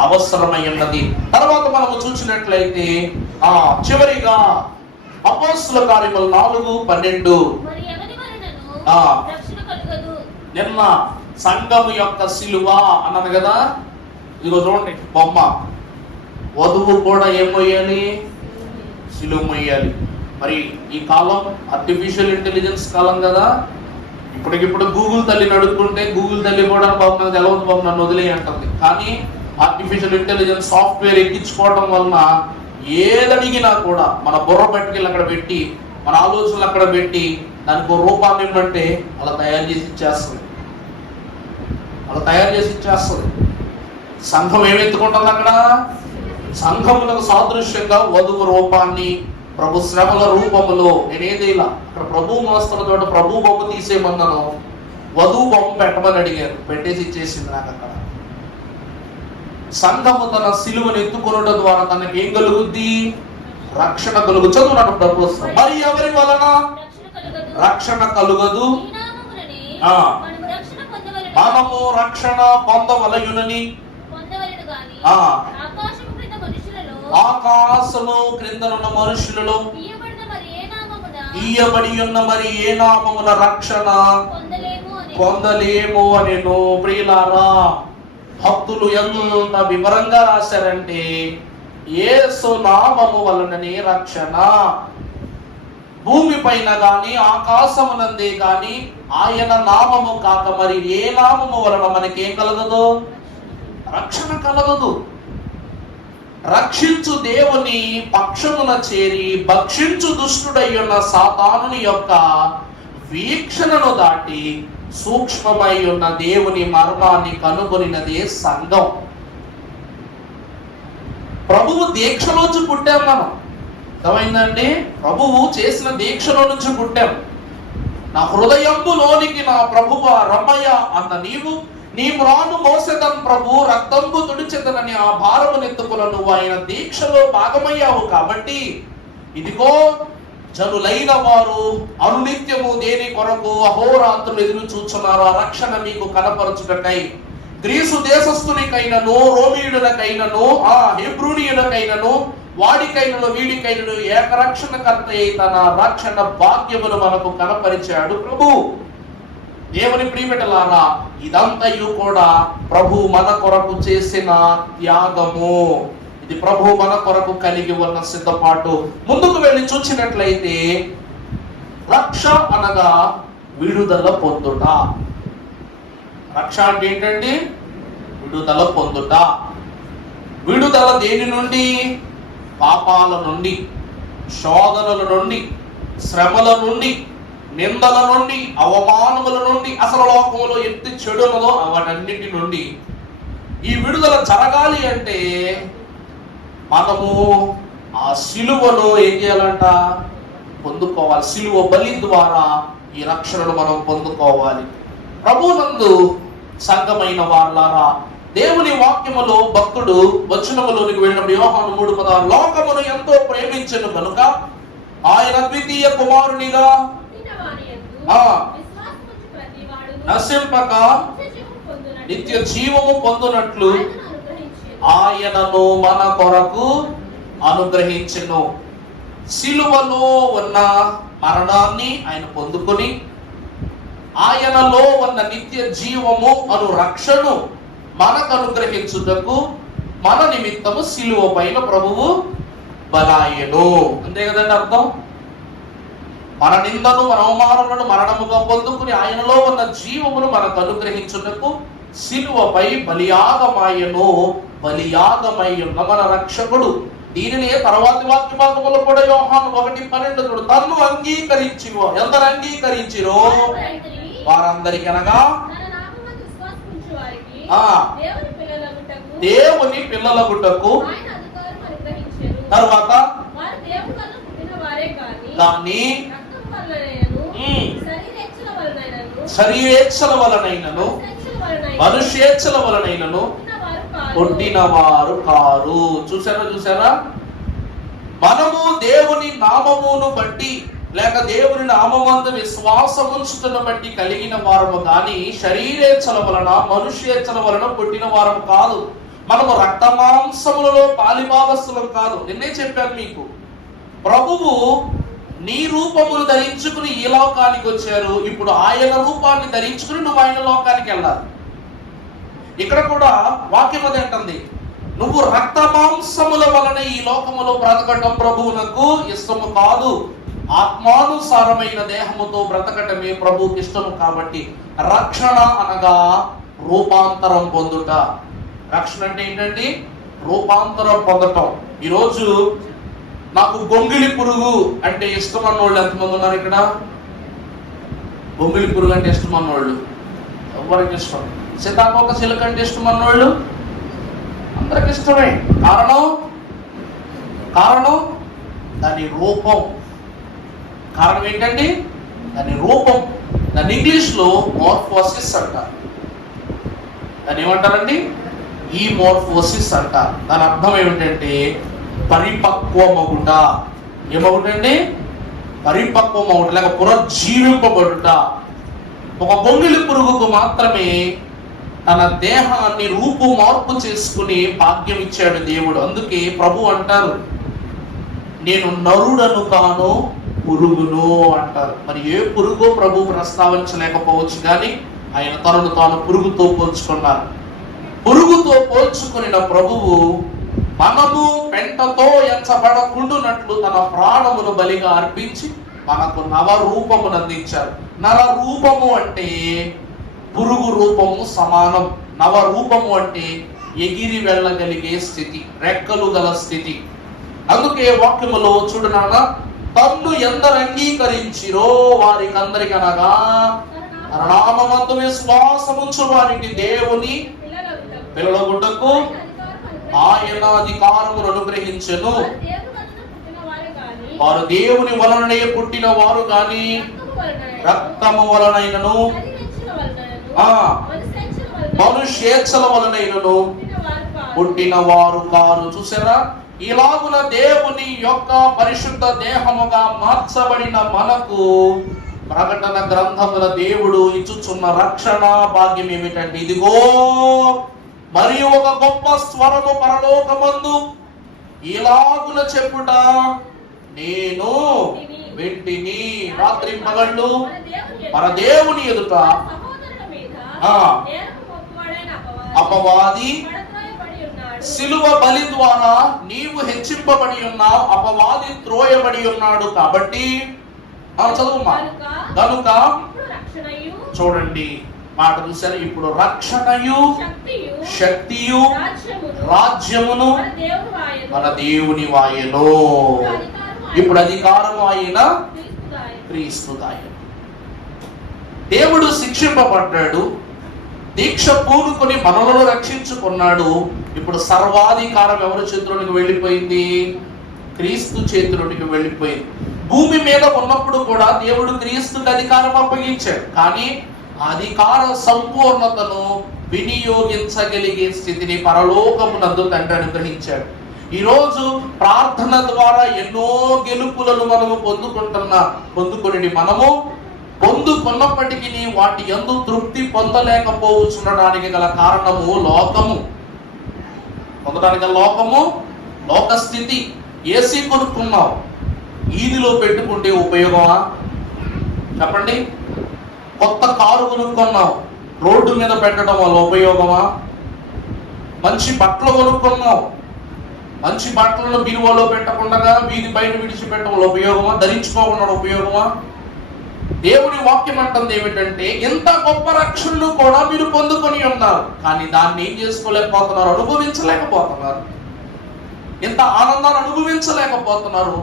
అవసరమై ఉన్నది. తర్వాత మనము చూసినట్లయితే చివరిగా అపోస్తలుల కార్యములు 4:12 నిన్న సంఘము యొక్క సిలువ అన్నది కదా. ఇదిగో చూడండి బొమ్మ. వధువు కూడా ఏం మొయ్యాలి? సిలువ మొయ్యాలి. మరి ఈ కాలం ఆర్టిఫిషియల్ ఇంటెలిజెన్స్ కాలం కదా. ఇప్పటికిప్పుడు గూగుల్ తల్లిని అడుగుతుంటే గూగుల్ తల్లి కూడా బాబు నాకు తెలవదు బాబు నన్ను వదిలే అంటుంది. కానీ ఆర్టిఫిషియల్ ఇంటెలిజెన్స్ సాఫ్ట్వేర్ ఎక్కించుకోవడం వలన ఏదడిగినా కూడా మన బుర్ర పట్టుకెళ్ళి అక్కడ పెట్టి, మన ఆలోచనలు అక్కడ పెట్టి దానికి రూపాన్ని ఇవ్వమంటే అలా తయారు చేసి ఇచ్చేస్తుంది. సంఘం ఏమెత్తుకుంటుంది అక్కడ? సంఘములకు సాదృశ్యంగా వధువు రూపాన్ని ప్రభు శ్రమల రూపములో. నేనేది ఇలా అక్కడ ప్రభు మోస్తున్న చోట ప్రభు బొమ్మ తీసేయమన్నాను, వధువు బొమ్మ పెట్టమని అడిగారు, పెట్టేసి ఇచ్చేసింది నాకు అక్కడ. సంఘము తన సిలువను ఎత్తుకొనుట ద్వారా తనకి ఏం కలుగుద్ది? రక్షణ కలుగు. చదువున్నాడు ప్రభు. మరి ఎవరి వలన రక్షణ కలుగదు? మనము రక్షణ పొందవలయునని ఆకాశము క్రిందనున్న మనుషులలో ఇయ్యబడి ఉన్న మరి ఏ నామమున రక్షణ పొందలేము అనెను. ప్రియులారా, భక్తులు ఎంత వివరంగా రాశారంటే యేసు నామము వలననే రక్షణ. భూమి పైన గాని ఆకాశమునందే గాని ఆయన నామము కాక మరి ఏ నామము వలన మనకేం కలగదు? రక్షణ కలగదు. రక్షించు దేవుని పక్షమున చేరి భక్షించు దుష్టుడయ్యున్న సాతానుని యొక్క వీక్షణను దాటి సూక్ష్మమై ఉన్న దేవుని మర్మాన్ని కనుగొనినదే సంఘం. ప్రభువు దీక్షలోంచి పుట్టాం మనం. అర్థమైందండి? ప్రభువు చేసిన దీక్షలో నుంచి పుట్టాం. నా హృదయంలోనికి నా ప్రభువ రమయ అన్న నీవు నీ మ్రాను మోసెదన్ ప్రభు రక్తంబు తుడిచెదనని ఆ భారమునెత్తుకున్న నువ్వు ఆయన దీక్షలో భాగమయ్యావు. కాబట్టి ఇదిగో జనులైన వారు అనునిత్యము దేని కొరకు అహోరాత్రులు ఎదురు చూచున్నారు ఆ రక్షణ మీకు కనపరచుటకై. గ్రీసు దేశస్థునికైనను, రోమీయులకైనను, హెబ్రూనీయులకైనను, వాడికైనను వీడికైనను ఏకరక్షణకర్త తన రక్షణ భాగ్యమును మనకు కనపరిచాడు ప్రభు. దేవుని ప్రియబిడ్డలారా, ఇదంతయు కూడా ప్రభు మన కొరకు చేసిన త్యాగము. ఇది ప్రభు మన కొరకు కలిగి ఉన్న సిద్ధపాటు. ముందుకు వెళ్ళి చూసినట్లయితే రక్ష అనగా విడుదల పొందుట. రక్ష అంటే ఏంటండి? విడుదల పొందుట. విడుదల దేని నుండి? పాపాల నుండి, శోధనల నుండి, శ్రమల నుండి, నిందల నుండి, అవమానముల నుండి, అసలు లోకంలో ఎంత చెడు ఉన్నదో వాటన్నిటి నుండి ఈ విడుదల జరగాలి అంటే మనము ఆ సిలువలో ఏం చేయాలంట? పొందుకోవాలి. సిలువ బలి ద్వారా ఈ రక్షణను మనం పొందుకోవాలి. ప్రభునందు సంఘమైన వారలారా, దేవుని వాక్యములో భక్తుడు వచనములోనికి వెళ్ళినప్పుడు యోహాను 3:16 లోకమును ఎంతో ప్రేమించెను కనుక ఆయన ద్వితీయ కుమారునిగా నశింపక నిత్య జీవము పొందునట్లు ఆయనను మన కొరకు అనుగ్రహించెను. సిలువలో ఉన్న మరణాన్ని ఆయన పొందుకొని ఆయనలో ఉన్న నిత్య జీవము అను రక్షణను మనకు అనుగ్రహించుటకు మన నిమిత్తము సిలువ పైన ప్రభువు బలాయను. అంతే కదండి అర్థం. మన నిందను, మన అవమానములను మరణముగా పొందుకుని ఆయనలో ఉన్న జీవమును మనకు అనుగ్రహించుటకు సిలువపై బలియాగమాయను. బలియాగమై ఉన్న మన రక్షకుడు. దీనిని తర్వాతి వాక్య భాగములో కూడా యోహాను 1:12 తన్ను అంగీకరించి ఎందరు అంగీకరించిరో వారందరికీ అనగా దేవుని పిల్లలగుటకు తర్వాత శరీరేచ్ఛల వలనైనను మనుష్యేచ్ఛల వలనైనను పుట్టిన వారు కారు. చూసారా? మనము దేవుని నామమును బట్టి లేక దేవుని నామమందు విశ్వాసం ఉంచుటను బట్టి కలిగిన వారము గాని శరీరేచ్ఛల వలన మనుష్యేచ్ఛల వలన పుట్టిన వారము కాదు. మనము రక్త మాంసములలో పాలిభాగస్తులం కాదు. నిన్నే చెప్పాను మీకు, ప్రభువు నీ రూపమును ధరించుకుని ఈ లోకానికి వచ్చారు. ఇప్పుడు ఆయన రూపాన్ని ధరించుకుని నువ్వు ఆయన లోకానికి వెళ్ళాలి. ఇక్కడ కూడా వాక్యం అది అంటుంది, నువ్వు రక్త మాంసముల వలన ఈ లోకములో బ్రతకటం ప్రభువునకు ఇష్టము కాదు, ఆత్మానుసారమైన దేహముతో బ్రతకటమే ప్రభువుకి ఇష్టము. కాబట్టి రక్షణ అనగా రూపాంతరం పొందుట. రక్షణ అంటే ఏంటండి? రూపాంతరం పొందటం. ఈరోజు నాకు గొంగిలి పురుగు అంటే ఇష్టం అన్నోళ్ళు ఎంతమంది ఉన్నారు ఇక్కడ? గొంగిలి పురుగు అంటే ఇష్టం అన్నోళ్ళు ఎవరికి ఇష్టం? సీతాకోక చిలుక అంటే ఇష్టం అన్నోళ్ళు అందరికి ఇష్టమే. కారణం దాని రూపం. కారణం ఏంటండి? దాని రూపం. దాని ఇంగ్లీష్లో మోర్ఫోసిస్ అంటారు. దాన్ని ఏమంటారండి? ఈ మోర్ఫోసిస్ అంటారు. దాని అర్థం ఏమిటంటే పరిపక్వమగుట. ఏమగుటండి? పరిపక్వమగుట లేక పునర్జీవింపబడుట. ఒక గొంగిలి పురుగుకు మాత్రమే తన దేహాన్ని రూపు మార్పు చేసుకుని భాగ్యం ఇచ్చాడు దేవుడు. అందుకే ప్రభు అంటారు, నేను నరుడను కాను పురుగును అంటారు. మరి ఏ పురుగో ప్రభు ప్రస్తావించలేకపోవచ్చు, కానీ ఆయన తనను తాను పురుగుతో పోల్చుకున్నారు. పురుగుతో పోల్చుకున్న ప్రభువు మనము పెంటతో ఎంచబడకుండునట్లు తన ప్రాణమును బలిగా అర్పించి మనకు నవరూపమును అందించారు. నర రూపము అంటే పురుగు రూపము సమానం. నవరూపము అంటే ఎగిరి వెళ్ళగలిగే స్థితి, రెక్కలు గల స్థితి. అందుకే వాక్యములో చూడనానా, తన్ను ఎందరు అంగీకరించిరో వారికి అందరికి అనగా నామమందు విశ్వాసముంచు వారికి దేవుని పిల్లలగుటకు ఆయన అధికారమును అనుగ్రహించెను. వారు దేవుని వలననే పుట్టిన వారు గాని రక్తము వలనైనను మనుష్యేచ్ఛల వలనైనను పుట్టిన వారు కారు. చూసారా? ఇలాగున దేవుని యొక్క పరిశుద్ధ దేహముగా మార్చబడిన మనకు ప్రకటన గ్రంథముల దేవుడు ఇచ్చుచున్న రక్షణ భాగ్యం ఏమిటంటే, ఇదిగో మరియు ఒక గొప్ప స్వరము పరలోకమందు ఇలాగున చెప్పుట నేను వెంటిని. రాత్రి పగళ్ళు మన దేవుని ఎదుట అపవాది సిలువ బలి ద్వారా నీవు హెచ్చింపబడి ఉన్నావు, అపవాది త్రోయబడి ఉన్నాడు. కాబట్టి చదువుమా. కనుక చూడండి మాట చూసారు. ఇప్పుడు రక్షణయు శక్తియు రాజ్యమును మన దేవుని వాయను. ఇప్పుడు అధికారము ఆయన క్రీస్తుదాయను. దేవుడు శిక్షింపబడ్డాడు, దీక్ష పూనుకొని మనలను రక్షించుకున్నాడు. ఇప్పుడు సర్వాధికారం ఎవరి చేతిలోనికి వెళ్ళిపోయింది? క్రీస్తు చేతిలోనికి వెళ్ళిపోయింది. భూమి మీద ఉన్నప్పుడు కూడా దేవుడు క్రీస్తుకి అధికారం అప్పగించాడు, కానీ అధికార సంపూర్ణతను వినియోగించగలిగే స్థితిని పరలోకమునందు తండ్రి అనుగ్రహించాడు. ఈరోజు ప్రార్థన ద్వారా ఎన్నో గెలుపులను మనము పొందుకొని మనము పొందుకున్నప్పటికీ వాటి యందు తృప్తి పొందలేకపోవచ్చుండడానికి గల కారణము లోకము. పొందడానికి లోకము, లోక స్థితి. ఏసీ కొనుక్కున్నావు, ఈదిలో పెట్టుకుంటే ఉపయోగమా చెప్పండి? కొత్త కారు కొనుక్కున్నావు, రోడ్డు మీద పెట్టడం వల్ల ఉపయోగమా? మంచి బట్టలు కొనుక్కున్నావు, మంచి బట్టలను బీరువాలో పెట్టకుండా వీధి బయట విడిచిపెట్టడం వల్ల ఉపయోగమా? ధరించుకోకుండా ఉపయోగమా? దేవుని వాక్యం అంటుంది ఏమిటంటే, ఇంత గొప్ప రక్షణను కూడా మీరు పొందుకొని ఉన్నారు, కానీ దాన్ని ఏం చేసుకోలేకపోతున్నారు? అనుభవించలేకపోతున్నారు. ఇంత ఆనందాన్ని అనుభవించలేకపోతున్నారు.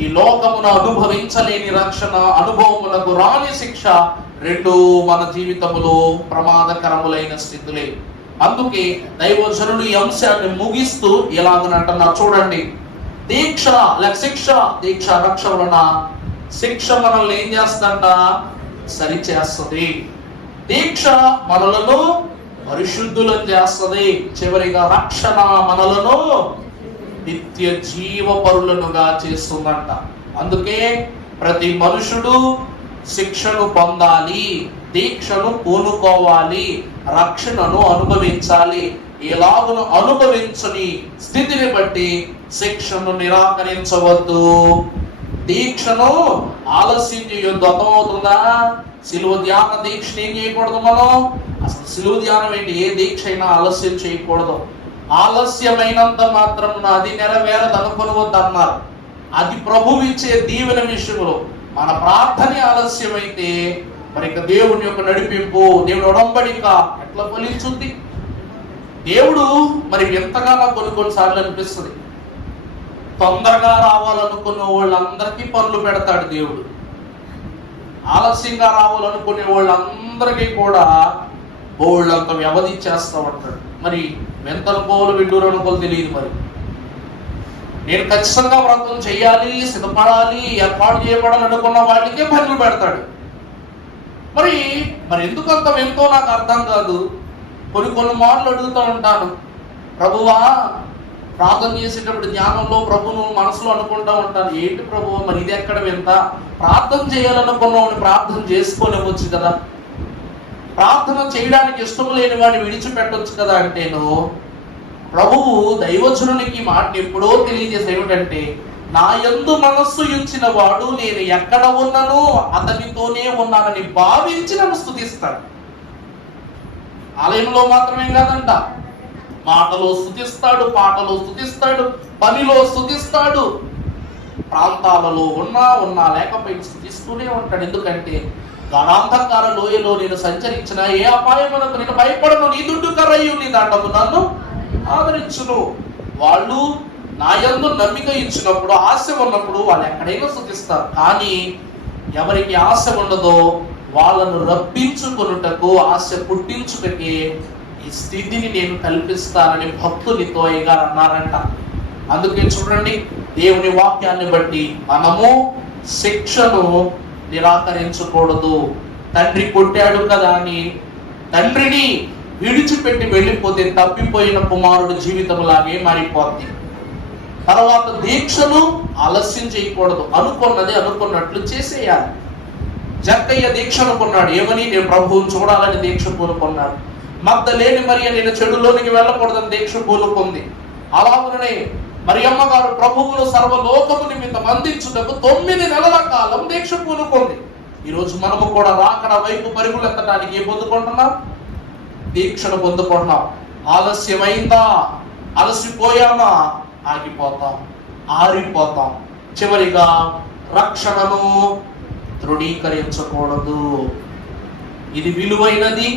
ఈ లోకమును అనుభవించలేని రక్షణ, అనుభవములకు రాని శిక్ష, రెండు మన జీవితములో ప్రమాదకరములైన స్థితులే. అందుకే దైవజనులు ఈ అంశాన్ని ముగిస్తూ ఎలాగనంటున్నారు చూడండి. దీక్ష లేక శిక్ష, దీక్ష రక్ష వలన శిక్ష మనల్ని ఏం చేస్తుందంట? సరి చేస్తుంది. దీక్ష మనలను పరిశుద్ధులను చేస్తుంది. చివరిగా రక్షణ మనలను నిత్య జీవ పరులనుగా చేస్తుందంట. అందుకే ప్రతి మనుషుడు శిక్షను పొందాలి, దీక్షను పూనుకోవాలి, రక్షణను అనుభవించాలి. ఎలాగను అనుభవించని స్థితిని బట్టి శిక్షను నిరాకరించవద్దు, దీక్షను ఆలస్యం చేయొద్దు. అర్థమవుతుందా? శిలువ ధ్యాన దీక్షను ఏం చేయకూడదు మనం. అసలు శిలువ ధ్యానం ఏంటి? ఏ దీక్ష అయినా ఆలస్యం చేయకూడదు. ఆలస్యమైనంత మాత్రం అది నెరవేరదు అనుకొనవద్దు అన్నారు. అది ప్రభువు ఇచ్చే దీవెన విషయంలో మన ప్రార్థన ఆలస్యమైతే మరి ఇక దేవుని యొక్క నడిపింపు, దేవుని ఉడంబడిక ఎట్లా ఫలించుద్ది? దేవుడు మరి ఎంతగానో కొన్నిసార్లు అనిపిస్తుంది, తొందరగా రావాలనుకున్న వాళ్ళందరికీ పనులు పెడతాడు దేవుడు. ఆలస్యంగా రావాలనుకునే వాళ్ళందరికీ కూడా బోళ్ళంత వ్యవధి చేస్తూ ఉంటాడు. మరి మెంతనుకోలు విడ్డూరు అనుకోలు తెలియదు. మరి నేను ఖచ్చితంగా వ్రతం చేయాలి, సిద్ధపడాలి, ఏర్పాటు చేయబడాలి అనుకున్న వాళ్ళకే పనులు పెడతాడు. మరి ఎందుకంత ఎంతో నాకు అర్థం కాదు. కొన్ని మార్లు అడుగుతూ ఉంటాను, ప్రభువా ప్రార్థన చేసేటప్పుడు ధ్యానంలో ప్రభును మనసులో అనుకుంటూ ఉంటాను, ఏంటి ప్రభువా మరి ఇది ఎక్కడ వింత? ప్రార్థన చేయాలనుకున్నవాడిని ప్రార్థన చేసుకోలేవచ్చు కదా, ప్రార్థన చేయడానికి ఇష్టం లేని వాడిని విడిచిపెట్టవచ్చు కదా. అంటేను ప్రభువు దైవజనునికి మాట ఎప్పుడో తెలియజేసి ఏమిటంటే, నా యందు మనస్సు ఇచ్చిన వాడు నేను ఎక్కడ ఉన్నానో అతనితోనే ఉన్నానని భావించి నన్ను స్తుతిస్తాడు. ఆలయంలో మాత్రమే కాదంట, మాటలో స్తుతిస్తాడు, పాటలో స్తుతిస్తాడు, పనిలో స్తుతిస్తాడు, ప్రాంతాలలో ఉన్నా లేకపోయినా స్తుతిస్తూనే ఉంటాడు. ఎందుకంటే గాఢాంధకార లోయలో నేను సంచరించిన ఏ అపాయమునకు నేను భయపడను, నీ దుడ్డు కర్రయ్యు నీ దండము నన్ను ఆదరించును. వాళ్ళు నా యందు నమ్మిక ఇచ్చినప్పుడు, ఆశ ఉన్నప్పుడు వాళ్ళు ఎక్కడైనా స్తుతిస్తారు. కానీ ఎవరికి ఆశ ఉండదో వాళ్ళను రప్పించుకొనుటకు, ఆశ పుట్టించుటకే ఈ స్థితిని నేను కల్పిస్తానని భక్తునితో అయ్యగారు అన్నారంట. అందుకే చూడండి, దేవుని వాక్యాన్ని బట్టి మనము శిక్షను నిరాకరించకూడదు. తండ్రి కొట్టాడు కదా అని తండ్రిని విడిచిపెట్టి వెళ్ళిపోతే తప్పిపోయిన కుమారుడు జీవితంలాగే మారిపోద్ది. తర్వాత దీక్షను ఆలస్యం చేయకూడదు, అనుకున్నది అనుకున్నట్లు చేసేయాలి. జక్కయ్య దీక్ష అనుకున్నాడు, ఏమని? నేను ప్రభువును చూడాలని దీక్ష పూనుకున్నాడు. మగ్దలేని మరియ నేను చెడులోనికి వెళ్ళకూడదని దీక్ష పూనుకుంది. అలాగనే మరియమ్మ గారు ప్రభువును సర్వలోకము నిమిత్తం అందించుటకు 9 నెలల కాలం దీక్ష పూనుకుంది. ఈరోజు మనము కూడా రాకడ వైపు పరుగులెత్తడానికి ఏం పొందుకుంటున్నాం? దీక్షను పొందుకుంటున్నాం. ఆలస్యమైందా, అలసిపోయామా, ఆగిపోతాం, ఆరిపోతాం. చివరిగా రక్షణను తృణీకరించకూడదు. ఇది విలువైనది,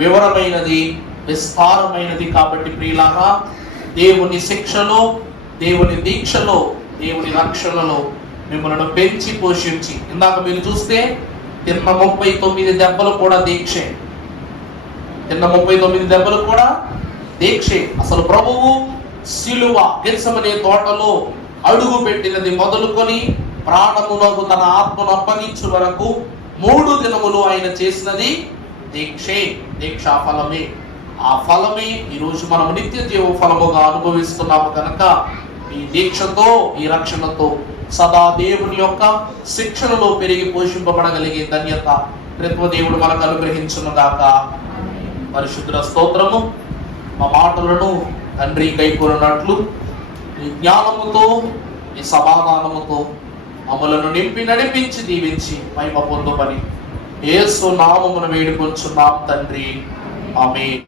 వివరమైనది, విస్తారమైనది. కాబట్టి ప్రియులారా, దేవుని శిక్షలో, దేవుని దీక్షలో, దేవుని రక్షణలో మిమ్మల్ని పెంచి పోషించి, ఇందాక మీరు చూస్తే తిన్న 39 దెబ్బలు కూడా దీక్షే. తిన్న 39 దెబ్బలు కూడా దీక్షే. అసలు ప్రభువు సిలువ గెత్సెమనే తోటలో అడుగు పెట్టినది మొదలుకొని ప్రాణమునకు తన ఆత్మను అప్పగించు వరకు 3 దినములు ఆయన చేసినది దీక్షే, దీక్షా ఫలమే. ఆ ఫలమే ఈరోజు మనం నిత్య జీవ ఫలముగా అనుభవిస్తున్నాము. కనుక ఈ దీక్షతో, ఈ రక్షణతో సదా దేవుని యొక్క శిక్షణలో పెరిగి పోషింపబడగలిగే ధన్యత దేవుడు మనకు అనుగ్రహించునుగాక. పరిశుద్ధ స్తోత్రము. మా మాటలను తండ్రి కైకూరనట్లు ఈ జ్ఞానముతో, ఈ సమాధానముతో మమ్మలను నింపి నడిపించి దీవించి మహిమ పొందుమని యేసు నామమున వేడుకొంచున్నాం తండ్రి. ఆమేన్.